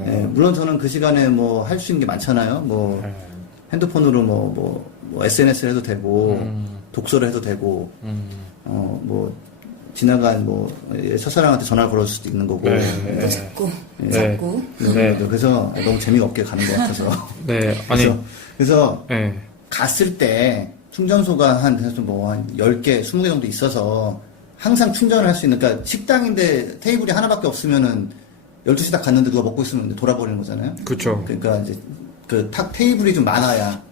네, 물론 저는 그 시간에 뭐 할 수 있는 게 많잖아요. 뭐 핸드폰으로 뭐 SNS를 해도 되고 독서를 해도 되고 뭐 지나간 뭐 첫사랑한테 전화를 걸을 수도 있는 거고. 또 자꾸 네. 자꾸. 네. 그래서 너무 재미가 없게 가는 것 같아서. 네, 아니, 그래서 네. 갔을 때 충전소가 한 10개, 20개 정도 있어서 항상 충전을 할 수 있는, 그러니까 식당인데 테이블이 하나밖에 없으면은 12시 딱 갔는데 누가 먹고 있으면 돌아버리는 거잖아요. 그쵸. 그러니까 이제 그 탁 테이블이 좀 많아야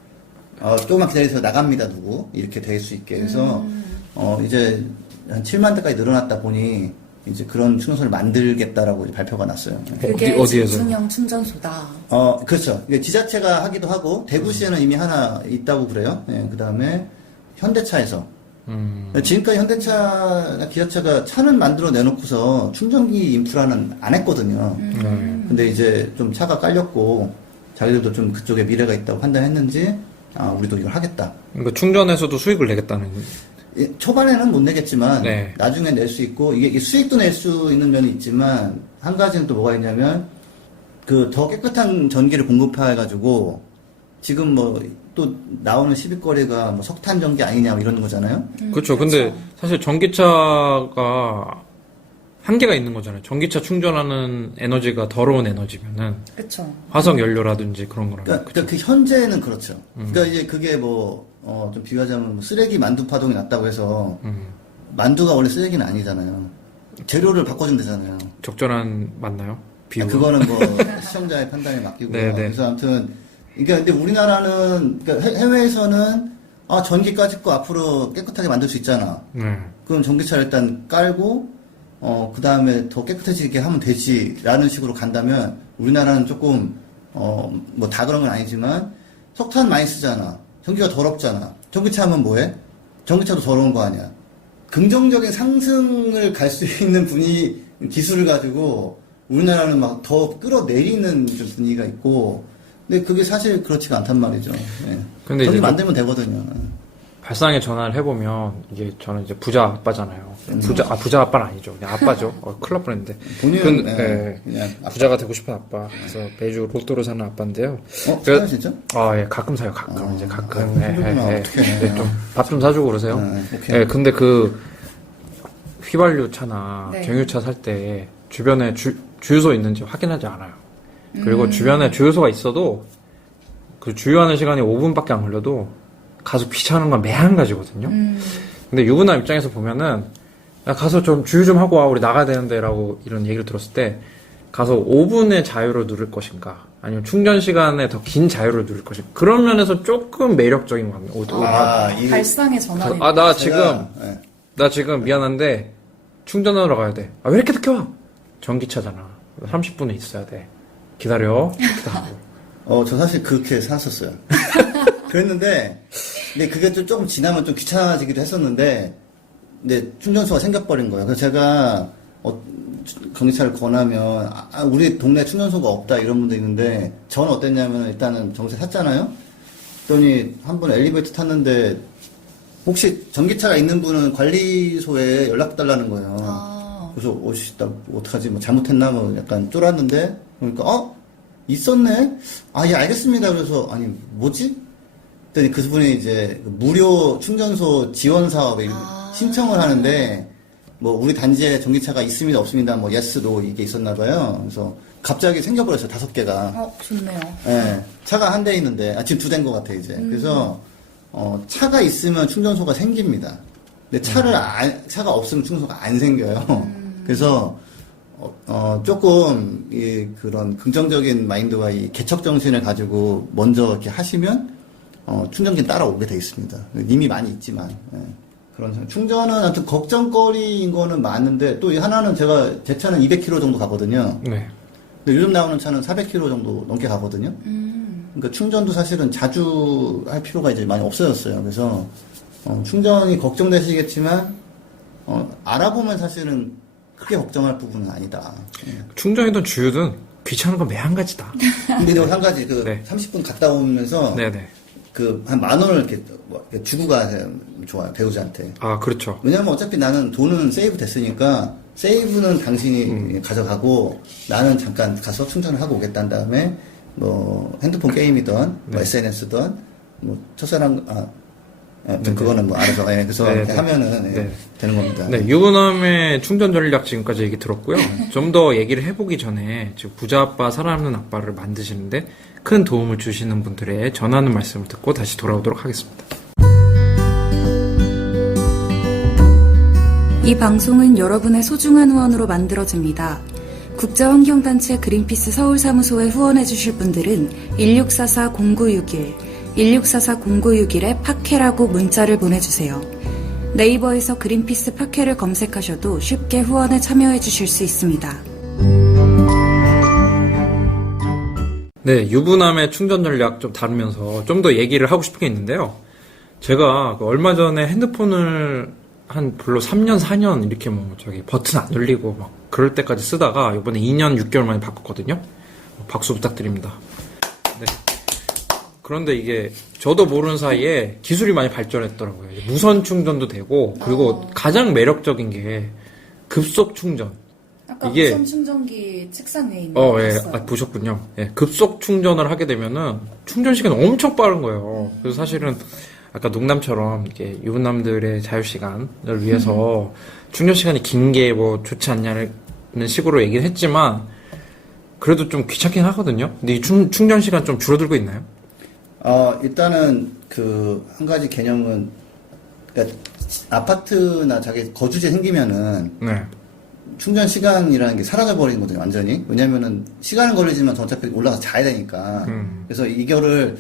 조금만 기다려서 나갑니다 누구 이렇게 될 수 있게 해서 이제 한 7만 대까지 늘어났다 보니 이제 그런 충전소를 만들겠다라고 이제 발표가 났어요. 그게 어디에서? 집중형 충전소다. 그렇죠. 이게 지자체가 하기도 하고 대구시에는 이미 하나 있다고 그래요. 예, 그 다음에 현대차에서 지금까지 현대차나 기아차가 차는 만들어 내놓고서 충전기 인프라는 안 했거든요. 근데 이제 좀 차가 깔렸고 자기들도 좀 그쪽에 미래가 있다고 판단했는지 우리도 이걸 하겠다. 그러니까 충전해서도 수익을 내겠다는. 예, 초반에는 못 내겠지만 네. 나중에 낼 수 있고 이게 수익도 낼 수 있는 면이 있지만 한 가지는 또 뭐가 있냐면 그 더 깨끗한 전기를 공급해가지고 지금 뭐 또 나오는 시비거리가 뭐 석탄 전기 아니냐 뭐 이런 거잖아요. 그렇죠. 근데 사실 전기차가 한계가 있는 거잖아요. 전기차 충전하는 에너지가 더러운 에너지면은 그렇죠. 화석 연료라든지 그런 거랑. 그러니까 그 현재는 그렇죠. 그러니까 이제 그게 뭐 좀 비유하자면 뭐 쓰레기 만두 파동이 났다고 해서 만두가 원래 쓰레기는 아니잖아요. 재료를 바꿔준대잖아요. 적절한 맞나요? 비유. 그거는 뭐 시청자의 판단에 맡기고요. 네네. 그래서 아무튼 그러니까 근데 우리나라는 그러니까 해외에서는 전기까지 거 앞으로 깨끗하게 만들 수 있잖아. 네. 그럼 전기차를 일단 깔고 그 다음에 더 깨끗해지게 하면 되지라는 식으로 간다면 우리나라는 조금 뭐 다 그런 건 아니지만 석탄 많이 쓰잖아. 전기가 더럽잖아. 전기차 하면 뭐해? 전기차도 더러운 거 아니야. 긍정적인 상승을 갈 수 있는 기술을 가지고 우리나라는 막 더 끌어내리는 좀 분위기가 있고, 근데 그게 사실 그렇지가 않단 말이죠. 예. 근데 전기 이제 만들면 되거든요. 발상에 전화를 해보면 이게 저는 이제 부자 아빠잖아요. 부자 아빠는 아니죠. 그냥 아빠죠. 큰일 날 뻔했는데. 본인은 그냥 부자가 되고 싶은 아빠. 그래서 매주 로또를 사는 아빠인데요. 사요 진짜? 예, 가끔 사요. 가끔 이제 가끔. 힘들구나. 어떡해. 좀 밥 좀 사주고 그러세요. 오케이. 예, 근데 그 휘발유 차나 네. 경유차 살 때 주변에 주유소 있는지 확인하지 않아요. 그리고 주변에 주유소가 있어도 그 주유하는 시간이 5분밖에 안 걸려도 가서 귀찮은 건 매한가지거든요. 근데 유부남 입장에서 보면은 야, 가서 좀 주유 좀 하고 와, 우리 나가야 되는데라고 이런 얘기를 들었을 때 가서 5분의 자유를 누릴 것인가 아니면 충전 시간에 더 긴 자유를 누릴 것인가 그런 면에서 조금 매력적인 것 같네요. 발상의 전환이. 나 지금 미안한데 충전하러 가야 돼. 왜 이렇게 늦게 와? 전기차잖아. 30분에 있어야 돼. 기다려. 이렇게 하고. 저 사실 그렇게 살았었어요. 그랬는데, 근데 그게 좀 조금 지나면 좀 귀찮아지기도 했었는데, 근데 충전소가 생겨버린 거예요. 그래서 제가, 전기차를 권하면, 우리 동네 충전소가 없다 이런 분도 있는데, 저는 어땠냐면 일단은 전기차 샀잖아요? 그랬더니 한 번 엘리베이터 탔는데, 혹시 전기차가 있는 분은 관리소에 연락달라는 거예요. 그래서, 나 어떡하지? 뭐 잘못했나? 뭐 약간 쫄았는데, 그러니까, 있었네? 예, 알겠습니다. 그래서, 아니, 뭐지? 그랬더니 그분이 이제 무료 충전소 지원 사업에 신청을 하는데, 뭐, 우리 단지에 전기차가 있습니다, 없습니다, 뭐, yes, no, 이게 있었나 봐요. 그래서 갑자기 생겨버렸어요, 5개가. 좋네요. 예, 차가 한 대 있는데, 지금 2대인 것 같아, 이제. 그래서, 차가 있으면 충전소가 생깁니다. 근데 차가 없으면 충전소가 안 생겨요. 그래서, 조금, 그런 긍정적인 마인드와 이 개척 정신을 가지고 먼저 이렇게 하시면, 충전기는 따라오게 돼 있습니다. 이미 많이 있지만, 그런, 충전은 아무튼 걱정거리인 거는 맞는데, 또 하나는 제 차는 200km 정도 가거든요. 네. 근데 요즘 나오는 차는 400km 정도 넘게 가거든요. 그러니까 충전도 사실은 자주 할 필요가 이제 많이 없어졌어요. 그래서, 충전이 걱정되시겠지만, 알아보면 사실은 크게 걱정할 부분은 아니다. 예. 충전이든 주유든 귀찮은 건 매한가지다. 근데 또 한 가지 그 네. 30분 갔다 오면서 네네. 그 한 10,000원을 이렇게 주고 가면 좋아요, 배우자한테. 아, 그렇죠. 왜냐면 어차피 나는 돈은 세이브 됐으니까 세이브는 당신이 가져가고 나는 잠깐 가서 충전을 하고 오겠다는 다음에 뭐 핸드폰 게임이든 뭐 네. SNS든 뭐 첫사랑 네네. 그거는 뭐 알아서 그래서 네네. 이렇게 하면은 네. 되는 겁니다. 네, 유부남의 충전 전략 지금까지 얘기 들었고요. 좀 더 얘기를 해보기 전에 지금 부자 아빠, 살아남는 아빠를 만드시는데 큰 도움을 주시는 분들의 전하는 말씀을 듣고 다시 돌아오도록 하겠습니다. 이 방송은 여러분의 소중한 후원으로 만들어집니다. 국제환경단체 그린피스 서울사무소에 후원해주실 분들은 1644-0961, 1644-0961에 팟캐라고 문자를 보내주세요. 네이버에서 그린피스 팟캐를 검색하셔도 쉽게 후원에 참여해주실 수 있습니다. 네, 유부남의 충전 전략 좀 다루면서 좀 더 얘기를 하고 싶은 게 있는데요. 제가 얼마 전에 핸드폰을 별로 3년, 4년 이렇게 버튼 안 눌리고 막 그럴 때까지 쓰다가 이번에 2년 6개월 만에 바꿨거든요. 박수 부탁드립니다. 네. 그런데 이게 저도 모르는 사이에 기술이 많이 발전했더라고요. 무선 충전도 되고 그리고 가장 매력적인 게 급속 충전. 아까 이게- 무선 충전기 책상 위에 있는 거 예, 봤어요. 보셨군요. 예, 급속 충전을 하게 되면은 충전 시간이 엄청 빠른 거예요. 그래서 사실은 아까 농담처럼 이렇게 유부남들의 자유 시간을 위해서 충전 시간이 긴 게 뭐 좋지 않냐는 식으로 얘기는 했지만 그래도 좀 귀찮긴 하거든요. 근데 이 충전 시간 좀 줄어들고 있나요? 일단은 그 한 가지 개념은 그러니까 아파트나 자기 거주지 생기면은 네. 충전 시간이라는 게 사라져 버리는 거거든요, 완전히. 왜냐면은 시간은 걸리지만 어차피 올라가서 자야 되니까. 그래서 이거를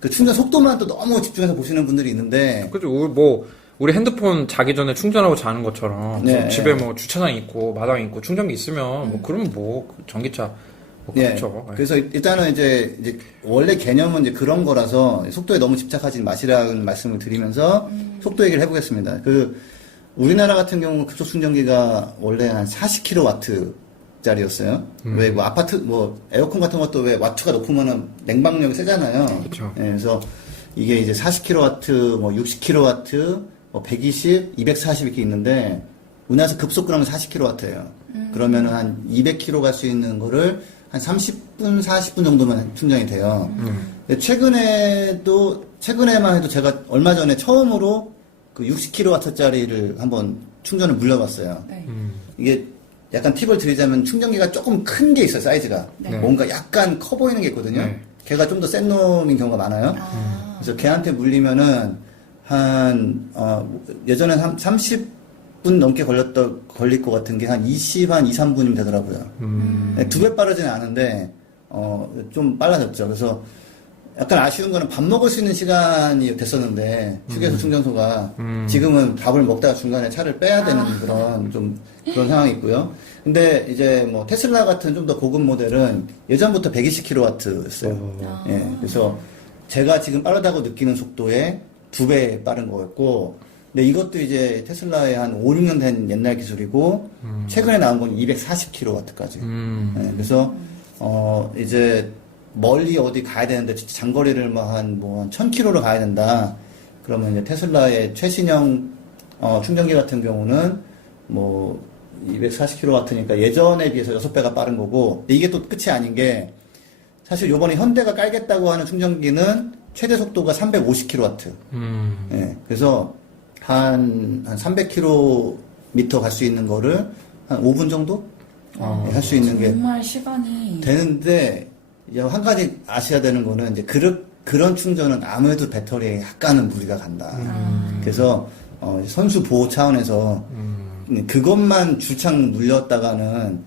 그 충전 속도만 또 너무 집중해서 보시는 분들이 있는데 그죠. 우리 핸드폰 자기 전에 충전하고 자는 것처럼 네. 집에 뭐 주차장 있고 마당 있고 충전기 있으면 뭐 그러면 뭐 전기차 뭐 예. 그렇죠. 예. 그래서 일단은 이제 원래 개념은 이제 그런 거라서 속도에 너무 집착하지 마시라는 말씀을 드리면서 속도 얘기를 해보겠습니다. 우리나라 같은 경우 급속 충전기가 원래 한 40kW짜리였어요. 왜 뭐 아파트 뭐 에어컨 같은 것도 왜 와트가 높으면은 냉방력이 세잖아요. 그렇죠. 예, 그래서 이게 이제 40kW, 뭐 60kW, 뭐 120, 240 이렇게 있는데 우리나라에서 급속 그러면 40kW예요. 그러면은 한 200km 갈 수 있는 거를 한 30분, 40분 정도면 충전이 돼요. 근데 최근에만 해도 제가 얼마 전에 처음으로 그 60kW짜리를 한번 충전을 물려봤어요. 네. 이게 약간 팁을 드리자면 충전기가 조금 큰 게 있어요, 사이즈가. 네. 뭔가 약간 커 보이는 게 있거든요. 네. 걔가 좀 더 센 놈인 경우가 많아요. 그래서 걔한테 물리면은 예전에 30분 넘게 걸릴 것 같은 게 한 2, 3분이면 되더라고요. 네, 2배 빠르지는 않은데, 좀 빨라졌죠. 그래서 약간 아쉬운 거는 밥 먹을 수 있는 시간이 됐었는데, 휴게소 충전소가 지금은 밥을 먹다가 중간에 차를 빼야 되는 그런 상황이 있고요. 근데 이제 뭐 테슬라 같은 좀 더 고급 모델은 예전부터 120kW였어요. 예, 그래서 제가 지금 빠르다고 느끼는 속도의 2배 빠른 거였고, 근데 이것도 이제 테슬라의 한 5, 6년 된 옛날 기술이고, 최근에 나온 건 240kW까지. 예, 그래서, 이제 멀리 어디 가야 되는데, 진짜 장거리를 한 1000km를 가야 된다. 그러면 이제 테슬라의 최신형, 충전기 같은 경우는 240kW니까 예전에 비해서 6배가 빠른 거고, 근데 이게 또 끝이 아닌 게, 사실 요번에 현대가 깔겠다고 하는 충전기는 최대 속도가 350kW. 예, 그래서 한 300km 갈 수 있는 거를 한 5분 정도? 할 수 있는 게 정말 시간이 되는데, 한 가지 아셔야 되는 거는 이제 그런 충전은 아무래도 배터리에 약간은 무리가 간다. 그래서 선수 보호 차원에서 그것만 줄창 물렸다가는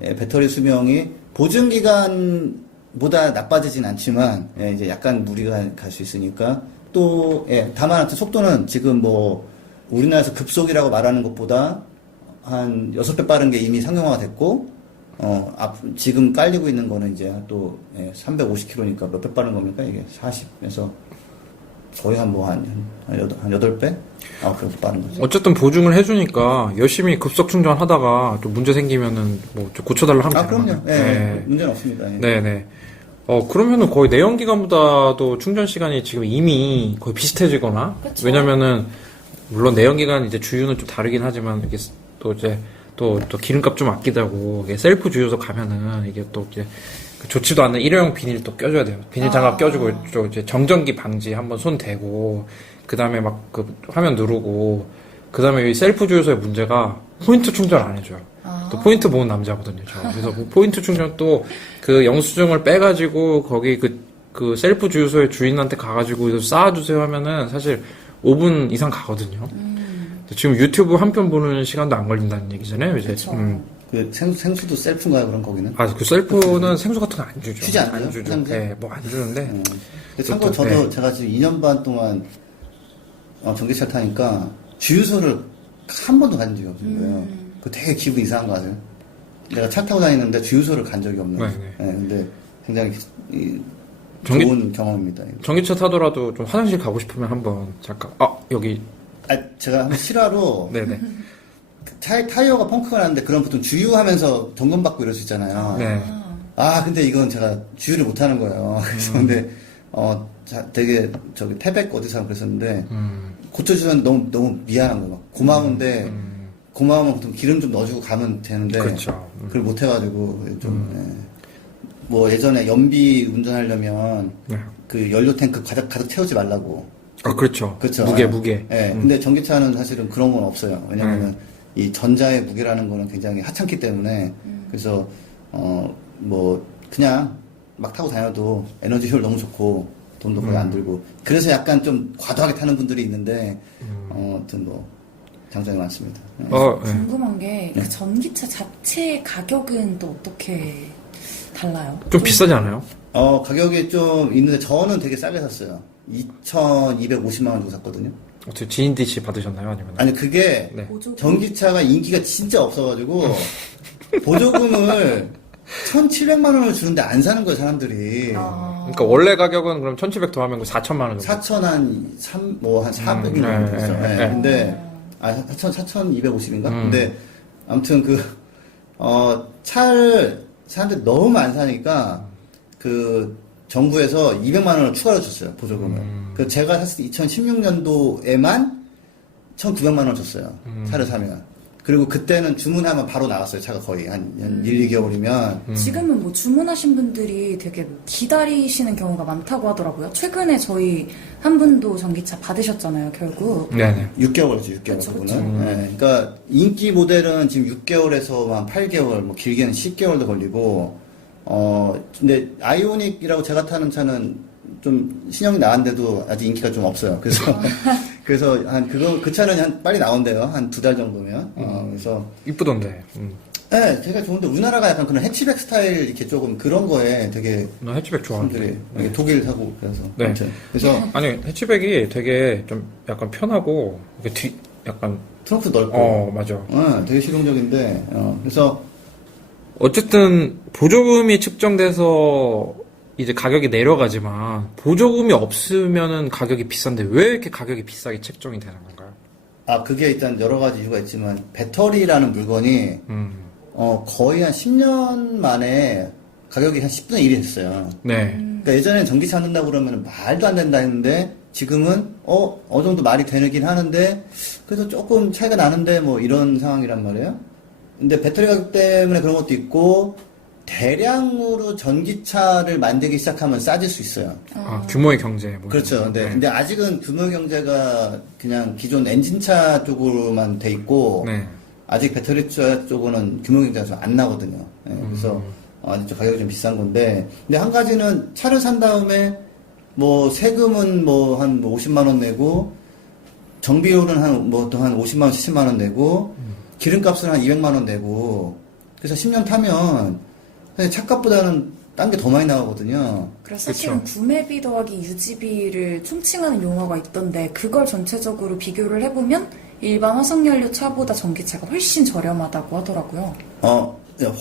배터리 수명이 보증 기간보다 나빠지진 않지만 이제 약간 무리가 갈 수 있으니까 또 다만 하여튼 속도는 지금 우리나라에서 급속이라고 말하는 것보다 한 6배 빠른 게 이미 상용화가 됐고 지금 깔리고 있는 거는 이제 또 350km니까 몇 배 빠른 겁니까? 이게 40에서 거의 한 8배? 그래도 빠른 거죠. 어쨌든 보증을 해주니까 열심히 급속 충전하다가 좀 문제 생기면은 뭐 좀 고쳐달라 하면 되는 그럼요. 거죠. 네. 문제는 없습니다. 예. 네네. 그러면은 거의 내연기관보다도 충전 시간이 지금 이미 거의 비슷해지거나, 그쵸. 왜냐면은, 물론 내연기관 이제 주유는 좀 다르긴 하지만, 이게 또 이제, 또 기름값 좀 아끼자고, 이게 셀프 주유소 가면은, 이게 또 이제, 그 좋지도 않은 일회용 비닐 또 껴줘야 돼요. 비닐 장갑 껴주고, 또 이제 정전기 방지 한번 손 대고, 그 다음에 막 그 화면 누르고, 그 다음에 이 셀프 주유소의 문제가 포인트 충전 안 해줘요. 또 포인트 모은 남자거든요, 저. 그래서 그 포인트 충전 또 그 영수증을 빼가지고 거기 그 셀프 주유소의 주인한테 가가지고 이거 쌓아주세요 하면은 사실 5분 이상 가거든요. 지금 유튜브 한 편 보는 시간도 안 걸린다는 얘기잖아요, 이제. 그쵸. 그 생수도 셀프인가요, 그럼 거기는? 그 셀프는 생수 같은 거 안 주죠. 주지 않아요? 안 주죠. 생수? 네, 뭐 안 주는데. 참고로 또, 저도 네. 제가 지금 2년 반 동안 전기차를 타니까 주유소를 한 번도 간 적이 없는 거예요. 그 되게 기분 이상한 거 아세요? 내가 차 타고 다니는데 주유소를 간 적이 없는. 네, 네, 근데 굉장히 전기- 좋은 경험입니다. 이거. 전기차 타더라도 좀 화장실 가고 싶으면 한번 잠깐, 여기, 제가 한번 실화로 네네. 타이어가 펑크가 났는데 그럼 보통 주유하면서 점검받고 이럴 수 있잖아요. 네. 근데 이건 제가 주유를 못 하는 거예요. 그래서 근데 되게 저기 태백 어디서 그랬었는데 고쳐주면 너무 미안한 거예요. 막 고마운데 고마우면 보통 기름 좀 넣어주고 가면 되는데 그렇죠. 그걸 못 해가지고 좀 뭐 예전에 연비 운전하려면 네. 그 연료 탱크 가득 채우지 말라고. 그렇죠. 그렇죠. 무게. 예. 근데 전기차는 사실은 그런 건 없어요. 왜냐면은 이 전자의 무게라는 거는 굉장히 하찮기 때문에 그래서 뭐 그냥 막 타고 다녀도 에너지 효율 너무 좋고 돈도 거의 안 들고 그래서 약간 좀 과도하게 타는 분들이 있는데 아무튼 뭐 장점이 많습니다. 예. 궁금한 게 그 전기차 자체의 가격은 또 어떻게 달라요? 좀 비싸지 않아요? 가격이 좀 있는데 저는 되게 싸게 샀어요. 2,250만 원 주고 샀거든요. 어떻게 지인 DC 받으셨나요? 아니면? 아니 그게 네. 보조금? 전기차가 인기가 진짜 없어가지고 보조금을 1,700만 원을 주는데 안 사는 거예요 사람들이. 그러니까 원래 가격은 그럼 1,700 더하면 4천만 원 정도. 4천 한 400이 네, 정도 됐죠. 네, 네, 네. 근데 4,250인가? 근데 아무튼 차를 사람들이 너무 안 사니까 그 정부에서 200만 원을 추가로 줬어요 보조금을. 그 제가 샀을 때 2016년도에만 1,900만 원 줬어요. 차를 사면. 그리고 그때는 주문하면 바로 나왔어요. 차가 거의 한 1, 2개월이면. 지금은 뭐 주문하신 분들이 되게 뭐 기다리시는 경우가 많다고 하더라고요. 최근에 저희 한 분도 전기차 받으셨잖아요, 결국. 네네. 6개월이죠, 6개월 그쵸, 그분은. 그쵸. 네, 그러니까 인기 모델은 지금 6개월에서 한 8개월, 뭐 길게는 10개월도 걸리고, 근데 아이오닉이라고 제가 타는 차는 좀 신형이 나왔는데도 아직 인기가 좀 없어요. 그래서 그 차는 빨리 나온대요. 한 2달 정도면. 그래서 이쁘던데. 네, 되게 좋은데 우리나라가 약간 그런 해치백 스타일 이렇게 조금 그런 거에 되게 나 해치백 좋아하는데. 사람들이 독일 사고 그래서 네. 아무튼. 그래서 아니 해치백이 되게 좀 약간 편하고 이게 약간 트렁크 넓고 맞아. 되게 실용적인데 그래서 어쨌든 보조금이 측정돼서 이제 가격이 내려가지만 보조금이 없으면은 가격이 비싼데 왜 이렇게 가격이 비싸게 책정이 되는 건가요? 그게 일단 여러 가지 이유가 있지만 배터리라는 물건이 거의 한 10년 만에 가격이 한 10분의 1이 됐어요. 네. 그러니까 예전에는 전기차 안 된다고 그러면 말도 안 된다 했는데 지금은 어느 정도 말이 되긴 하는데 그래서 조금 차이가 나는데 뭐 이런 상황이란 말이에요. 근데 배터리 가격 때문에 그런 것도 있고 대량으로 전기차를 만들기 시작하면 싸질 수 있어요. 규모의 경제. 뭐 그렇죠. 이런 거. 근데 아직은 규모 경제가 그냥 기존 엔진차 쪽으로만 돼 있고 네. 아직 배터리차 쪽은 규모 경제가 좀 안 나거든요. 그래서 아직 좀 가격이 좀 비싼 건데 근데 한 가지는 차를 산 다음에 뭐 세금은 뭐 한 50만 원 내고 정비료는 한 50만 원, 70만 원 내고 기름값은 한 200만 원 내고 그래서 10년 타면 사실 차값보다는 딴 게 더 많이 나가거든요. 그래서 사실은 구매비 더하기 유지비를 총칭하는 용어가 있던데 그걸 전체적으로 비교를 해보면 일반 화석연료 차보다 전기차가 훨씬 저렴하다고 하더라고요.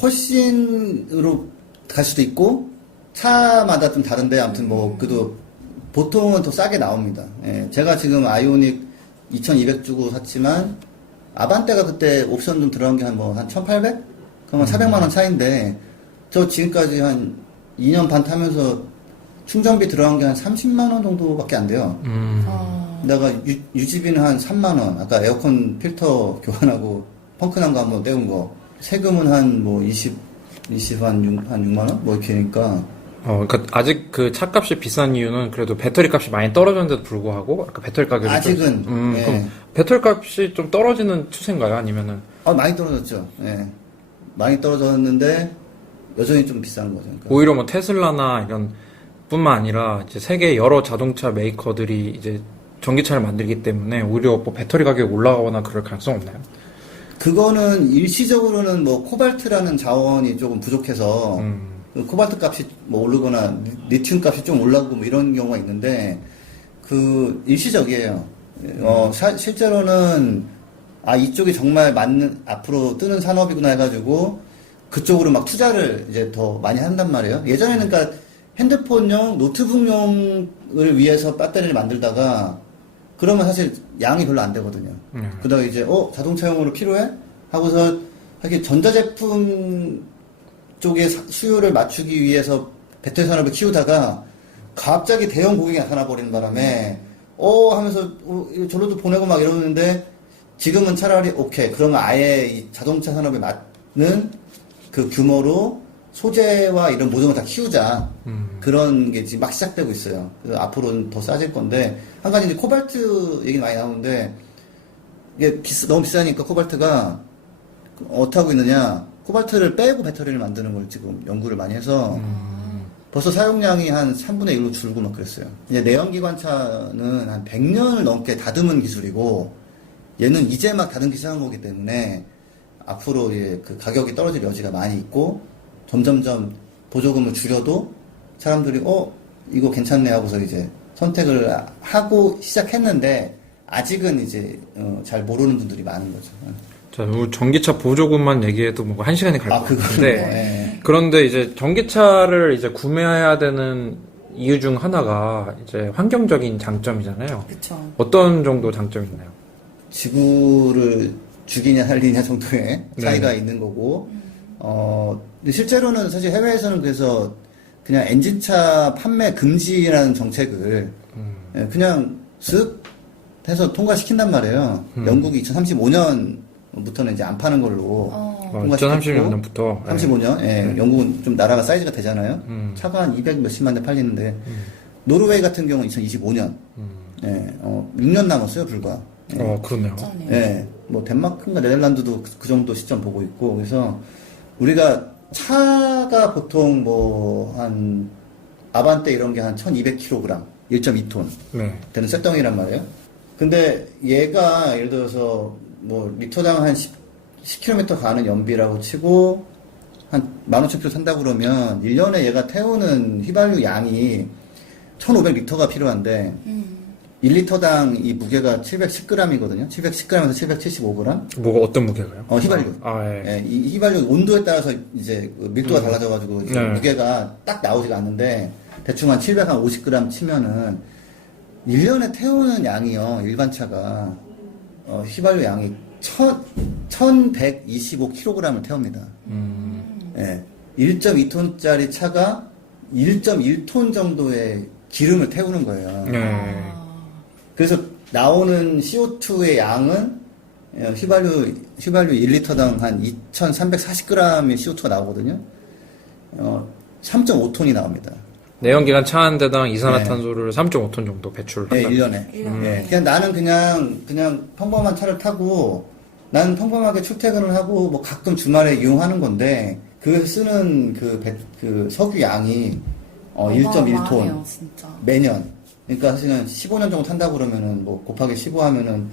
훨씬으로 갈 수도 있고 차마다 좀 다른데 아무튼 뭐 그래도 보통은 더 싸게 나옵니다. 예, 제가 지금 아이오닉 2200 주고 샀지만 아반떼가 그때 옵션 좀 들어간 게 한 1800? 그러면 400만 원 차인데 저 지금까지 한 2년 반 타면서 충전비 들어간 게 한 30만 원 정도밖에 안 돼요. 내가 유지비는 한 3만 원. 아까 에어컨 필터 교환하고 펑크난 거 한번 떼운 거. 세금은 한 뭐 20 한 6만 원? 뭐 이렇게니까. 그러니까 아직 그 차값이 비싼 이유는 그래도 배터리 값이 많이 떨어졌는데도 불구하고 아까 배터리 가격이 아직은. 예. 그럼 배터리 값이 좀 떨어지는 추세인가요? 아니면은 많이 떨어졌죠. 예. 많이 떨어졌는데 여전히 좀 비싼 거죠. 그러니까. 오히려 뭐 테슬라나 이런 뿐만 아니라 이제 세계 여러 자동차 메이커들이 이제 전기차를 만들기 때문에 오히려 뭐 배터리 가격이 올라가거나 그럴 가능성 없나요? 그거는 일시적으로는 뭐 코발트라는 자원이 조금 부족해서 그 코발트 값이 뭐 오르거나 리튬 값이 좀 올라가고 뭐 이런 경우가 있는데 그 일시적이에요. 실제로는 이쪽이 정말 맞는 앞으로 뜨는 산업이구나 해가지고 그쪽으로 막 투자를 이제 더 많이 한단 말이에요. 예전에는 그러니까 핸드폰용, 노트북용을 위해서 배터리를 만들다가 그러면 사실 양이 별로 안 되거든요. 그러다가 이제 자동차용으로 필요해? 하고서 하긴 전자제품 쪽의 수요를 맞추기 위해서 배터리 산업을 키우다가 갑자기 대형 고객이 나타나 버리는 바람에 하면서 저로도 보내고 막 이러는데 지금은 차라리 오케이 그러면 아예 이 자동차 산업에 맞는 그 규모로 소재와 이런 모든 걸 다 키우자. 그런 게 지금 막 시작되고 있어요. 그래서 앞으로는 더 싸질 건데, 한 가지 이제 코발트 얘기 많이 나오는데, 이게 너무 비싸니까 코발트가 어떻게 하고 있느냐, 코발트를 빼고 배터리를 만드는 걸 지금 연구를 많이 해서, 벌써 사용량이 한 3분의 1로 줄고 막 그랬어요. 이제 내연기관차는 한 100년을 넘게 다듬은 기술이고, 얘는 이제 막 다듬기 시작한 거기 때문에, 앞으로 그 가격이 떨어질 여지가 많이 있고, 점점점 보조금을 줄여도 사람들이 이거 괜찮네 하고서 이제 선택을 하고 시작했는데 아직은 이제 잘 모르는 분들이 많은 거죠. 자, 뭐 전기차 보조금만 얘기해도 뭐 1시간이 갈 것 같은데 예. 그런데 이제 전기차를 이제 구매해야 되는 이유 중 하나가 이제 환경적인 장점이잖아요. 그렇죠. 어떤 정도 장점이 있나요? 지구를 죽이냐 살리냐 정도의 차이가 네. 있는 거고 근데 실제로는 사실 해외에서는 그래서 그냥 엔진차 판매 금지라는 정책을 그냥 쓱 해서 통과시킨단 말이에요. 영국이 2035년부터는 이제 안 파는 걸로 통과시켰고 2030년부터 35년. 예. 영국은 좀 나라가 사이즈가 되잖아요. 차가 한 200 몇십만 대 팔리는데 노르웨이 같은 경우는 2025년. 예. 6년 남았어요, 불과. 예. 그렇네요. 예. 뭐 덴마크인가 네덜란드도 그 정도 시점 보고 있고 그래서 우리가 차가 보통 뭐 한 아반떼 이런 게 한 1200kg 1.2톤 네. 되는 쇳덩이란 말이에요. 근데 얘가 예를 들어서 뭐 리터당 한 10km 가는 연비라고 치고 한 15,000km 산다고 그러면 1년에 얘가 태우는 휘발유 양이 1,500리터가 필요한데 1리터당 이 무게가 710g이거든요. 710g에서 775g. 뭐가 어떤 무게가요? 휘발유. 예. 예, 이 휘발유 온도에 따라서 이제 그 밀도가 달라져가지고 이제 네. 무게가 딱 나오지가 않는데 대충 한 750g 치면은 1년에 태우는 양이요. 일반 차가 휘발유 양이 1125kg을 태웁니다. 예, 1.2톤짜리 차가 1.1톤 정도의 기름을 태우는 거예요. 네. 그래서 나오는 CO2의 양은 휘발유 1리터당 한 2,340g의 CO2가 나오거든요. 3.5톤이 나옵니다. 내연기관 차 한 대당 이산화탄소를 3.5톤 정도 배출한다. 네, 1년에. 예, 그냥 나는 그냥 평범한 차를 타고 나는 평범하게 출퇴근을 하고 뭐 가끔 주말에 이용하는 건데 그 쓰는 그 석유 양이 1.1톤 진짜. 매년. 그러니까 사실은 15년 정도 탄다고 그러면은 뭐 곱하기 15 하면은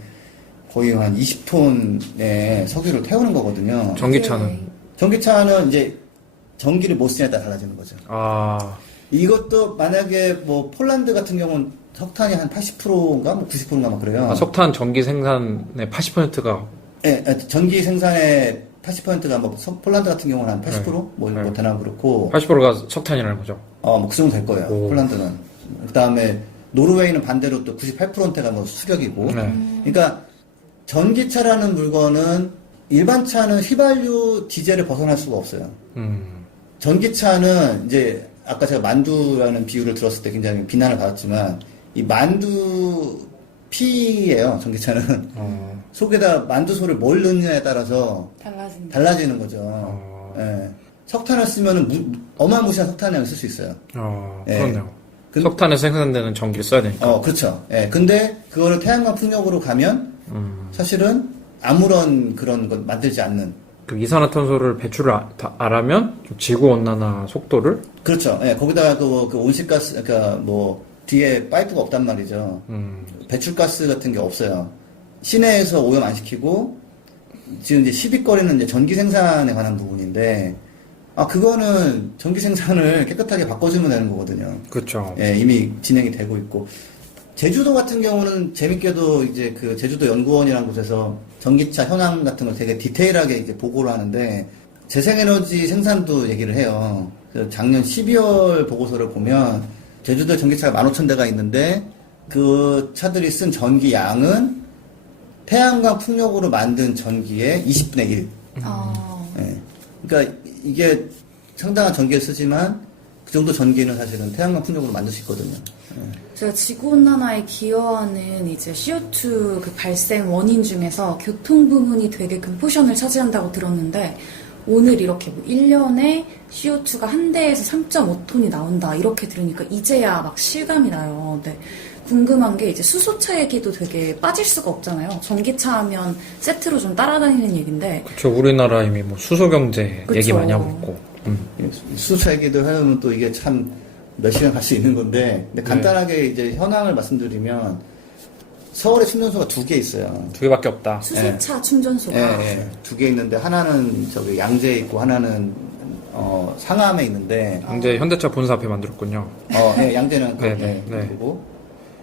거의 한 20톤의 석유를 태우는 거거든요. 전기차는? 전기차는 이제 전기를 못 쓰냐에 따라 달라지는 거죠. 이것도 만약에 뭐 폴란드 같은 경우는 석탄이 한 80%인가 뭐 90%인가 막 그래요. 석탄 전기 생산의 80%가 예, 전기 생산의 80%가 뭐 폴란드 같은 경우는 한 80%? 뭐 되나 그렇고 80%가 석탄이라는 거죠. 뭐 그 정도 될 거예요. 폴란드는. 그다음에 노르웨이는 반대로 또 98%가 뭐 수력이고. 네. 그러니까 전기차라는 물건은 일반 차는 휘발유 디젤을 벗어날 수가 없어요. 전기차는 이제 아까 제가 만두라는 비유를 들었을 때 굉장히 비난을 받았지만 이 만두 피예요. 전기차는 속에다 만두소를 뭘 넣느냐에 따라서 달라지는 거죠. 예. 석탄을 쓰면은 어마무시한 석탄량을 쓸 수 있어요. 예. 그렇네요. 석탄에서 생산되는 전기를 써야 되니까. 그렇죠. 예. 근데 그거를 태양광 풍력으로 가면 사실은 아무런 그런 것 만들지 않는. 그 이산화탄소를 배출을 안 하면 지구 온난화 속도를 그렇죠. 예. 거기다가 그 온실가스, 그러니까 뭐 뒤에 파이프가 없단 말이죠. 배출가스 같은 게 없어요. 시내에서 오염 안 시키고 지금 이제 시비거리는 이제 전기 생산에 관한 부분인데 그거는 전기 생산을 깨끗하게 바꿔주면 되는 거거든요. 그렇죠. 예, 이미 진행이 되고 있고. 제주도 같은 경우는 재밌게도 이제 그 제주도 연구원이라는 곳에서 전기차 현황 같은 걸 되게 디테일하게 이제 보고를 하는데 재생에너지 생산도 얘기를 해요. 그래서 작년 12월 보고서를 보면 제주도에 전기차가 15,000대가 있는데 그 차들이 쓴 전기 양은 태양광 풍력으로 만든 전기의 20분의 1. 예. 그러니까 이게 상당한 전기를 쓰지만 그 정도 전기는 사실은 태양광 풍력으로 만들 수 있거든요. 제가 지구온난화에 기여하는 이제 CO2 그 발생 원인 중에서 교통 부문이 되게 큰 포션을 차지한다고 들었는데 오늘 이렇게 뭐 1년에 CO2가 한 대에서 3.5톤이 나온다 이렇게 들으니까 이제야 막 실감이 나요. 근데 궁금한 게 이제 수소차 얘기도 되게 빠질 수가 없잖아요. 전기차 하면 세트로 좀 따라다니는 얘기인데. 그렇죠. 우리나라 이미 뭐 수소 경제 그쵸. 얘기 많이 하고 있고. 수차 얘기도 하려면 또 이게 참 몇 시간 갈 수 있는 건데, 근데 간단하게 이제 현황을 말씀드리면 서울에 충전소가 2개 있어요. 2개밖에 없다. 수소차 충전소가. 예. 2개 있는데 하나는 저기 양재에 있고 하나는 상암에 있는데. 이제 현대차 본사 앞에 만들었군요. 예, 양재는 네. 그리고.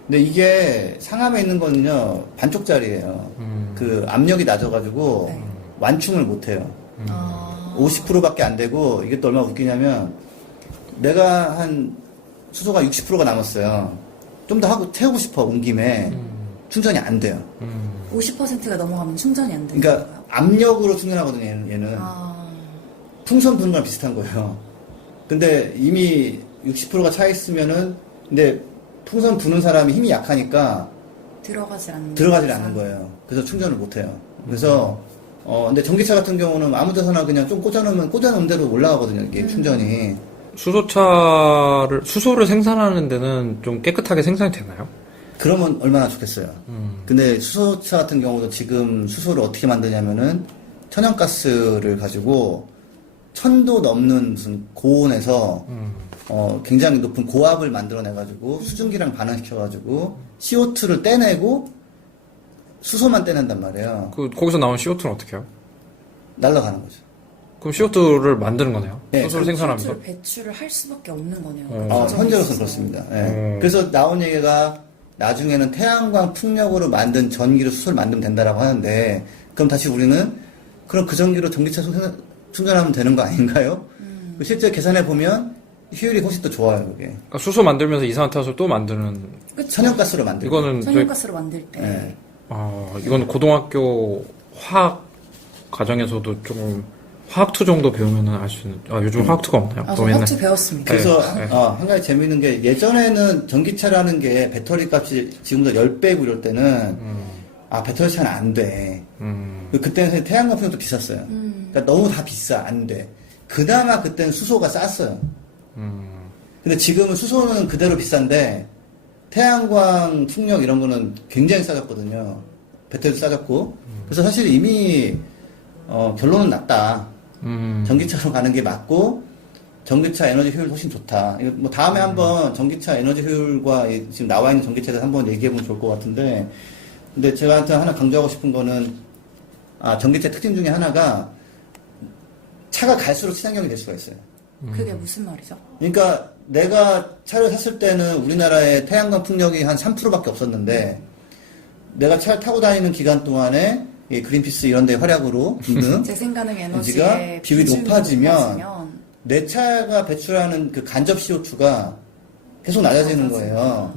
근데 이게 상암에 있는 거는요 반쪽짜리예요. 그 압력이 낮아가지고 네. 완충을 못해요. 50%밖에 안 되고 이게 또 얼마나 웃기냐면 내가 한 수소가 60%가 남았어요. 좀 더 하고 태우고 싶어 온 김에 충전이 안 돼요. 50%가 넘어가면 충전이 안 되는 그러니까 거예요? 압력으로 충전하거든요. 얘는 풍선 부는 거랑 비슷한 거예요. 근데 이미 60%가 차 있으면은 근데 풍선 부는 사람이 힘이 약하니까 들어가질 않는 거예요. 그래서 충전을 못 해요. 그래서 근데 전기차 같은 경우는 아무 데서나 그냥 좀 꽂아놓은 대로 올라가거든요. 이게 충전이. 수소를 생산하는 데는 좀 깨끗하게 생산이 되나요? 그러면 얼마나 좋겠어요. 근데 수소차 같은 경우도 지금 수소를 어떻게 만드냐면은 천연가스를 가지고 1000도 넘는 무슨 고온에서 굉장히 높은 고압을 만들어내가지고 수증기랑 반응시켜가지고 CO2를 떼내고 수소만 떼낸단 말이에요. 거기서 나온 CO2는 어떻게 해요? 날아가는 거죠. 그럼 CO2를 만드는 거네요? 네. 수소를 생산하면서? 수소를 배출을 할 수밖에 없는 거네요. 현재로서는 그렇습니다. 예. 그래서 나온 얘기가 나중에는 태양광 풍력으로 만든 전기로 수소를 만들면 된다라고 하는데 그럼 다시 우리는 그럼 그 전기로 전기차 충전하면 되는 거 아닌가요? 실제 계산해 보면 효율이 훨씬 더 좋아요, 그게. 그러니까 수소 만들면서 이산화탄소 또 만드는. 그쵸? 천연가스로 만들고. 이거는 천연가스로 만들 때. 예. 이건 고등학교 화학 과정에서도 조금 화학투 정도 배우면은 알 수 있는. 요즘 화학투가 없나요? 저 화학투 배웠습니다. 그래서 네. 한 가지 재밌는 게 예전에는 전기차라는 게 배터리 값이 지금보다 10배고 이럴 때는 배터리 차는 안 돼. 그때는 태양광 풍력도 비쌌어요. 그러니까 너무 다 비싸, 안 돼. 그나마 그때는 수소가 쌌어요. 근데 지금은 수소는 그대로 비싼데 태양광 풍력 이런 거는 굉장히 싸졌거든요. 배터리도 싸졌고. 그래서 사실 이미 결론은 났다. 전기차로 가는 게 맞고 전기차 에너지 효율 훨씬 좋다. 이거 뭐 다음에 한번 전기차 에너지 효율과 지금 나와 있는 전기차에 대해서 한번 얘기해 보면 좋을 것 같은데, 근데 제가 하나 강조하고 싶은 거는 전기차 특징 중에 하나가 차가 갈수록 친환경이 될 수가 있어요. 그게 무슨 말이죠? 그러니까 내가 차를 샀을 때는 우리나라에 태양광 풍력이 한 3%밖에 없었는데 내가 차를 타고 다니는 기간 동안에 이 그린피스 이런 데 활약으로 등등 재생가능 에너지가 에너지의 비율이 높아지면 높아지면 내 차가 배출하는 그 간접 CO2가 계속 낮아지는 거예요.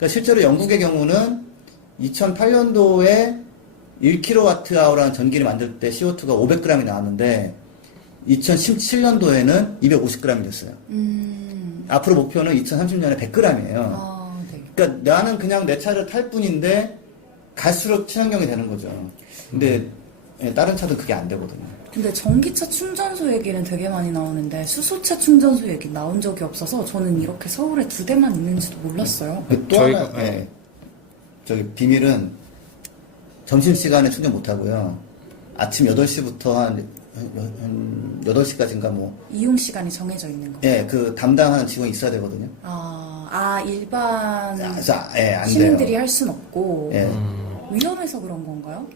그러니까 실제로 영국의 경우는 2008년도에 1kWh라는 전기를 만들 때 CO2가 500g이 나왔는데 2017년도에는 250g이 됐어요. 앞으로 목표는 2030년에 100g이에요. 아, 네. 그러니까 나는 그냥 내 차를 탈 뿐인데 갈수록 친환경이 되는 거죠. 근데 다른 차도 그게 안 되거든요. 근데 전기차 충전소 얘기는 되게 많이 나오는데 수소차 충전소 얘기 나온 적이 없어서 저는 이렇게 서울에 2대만 있는지도 몰랐어요. 또 하나, 저기 비밀은 점심시간에 충전 못 하고요. 아침 8시부터 한 8시까지인가 뭐. 이용 시간이 정해져 있는 거. 예, 그 담당하는 직원이 있어야 되거든요. 일반 안 시민들이 돼요. 할 순 없고 예. 위험해서 그런 건가요?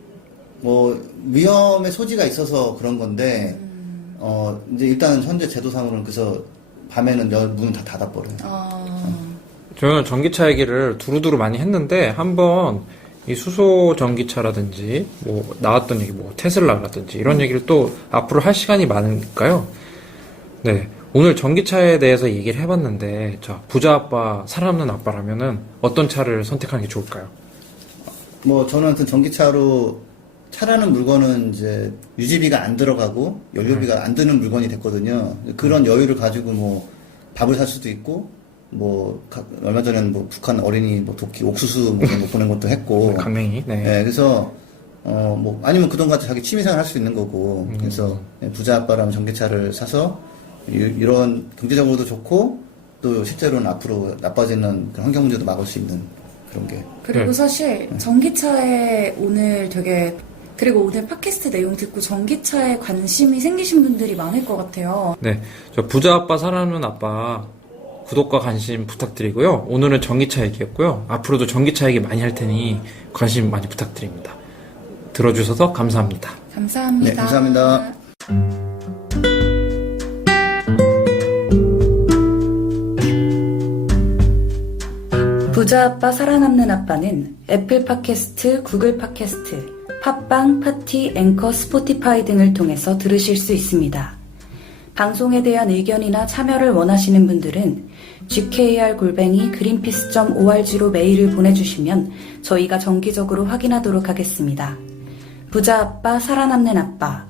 뭐 위험의 소지가 있어서 그런 건데 이제 일단 현재 제도상으로는 그래서 밤에는 문을 다 닫아버려요. 저는 전기차 얘기를 두루두루 많이 했는데 한번 이 수소 전기차라든지 뭐 나왔던 얘기 뭐 테슬라라든지 이런 얘기를 또 앞으로 할 시간이 많으니까요. 네. 오늘 전기차에 대해서 얘기를 해봤는데 자, 부자 아빠, 살아남는 아빠라면은 어떤 차를 선택하는 게 좋을까요? 뭐 저는 하여튼 전기차로 차라는 물건은 이제 유지비가 안 들어가고 연료비가 안 드는 물건이 됐거든요. 그런 여유를 가지고 뭐 밥을 살 수도 있고 뭐 얼마 전에는 뭐 북한 어린이 뭐 도끼 옥수수 뭐 보낸 것도 했고 강냉이. 네. 네, 그래서 뭐 아니면 그 돈 가지고 자기 취미생활 할 수 있는 거고 그래서 부자 아빠라면 전기차를 사서 이런 경제적으로도 좋고 또 실제로는 앞으로 나빠지는 그런 환경 문제도 막을 수 있는 그런 게. 그리고 사실 전기차에 그리고 오늘 팟캐스트 내용 듣고 전기차에 관심이 생기신 분들이 많을 것 같아요. 네. 저 부자 아빠, 살아남는 아빠 구독과 관심 부탁드리고요. 오늘은 전기차 얘기였고요. 앞으로도 전기차 얘기 많이 할 테니 관심 많이 부탁드립니다. 들어주셔서 감사합니다. 감사합니다. 네, 감사합니다. 부자 아빠 살아남는 아빠는 애플 팟캐스트, 구글 팟캐스트, 팟빵, 파티, 앵커, 스포티파이 등을 통해서 들으실 수 있습니다. 방송에 대한 의견이나 참여를 원하시는 분들은 gkr@greenpeace.org로 메일을 보내주시면 저희가 정기적으로 확인하도록 하겠습니다. 부자 아빠 살아남는 아빠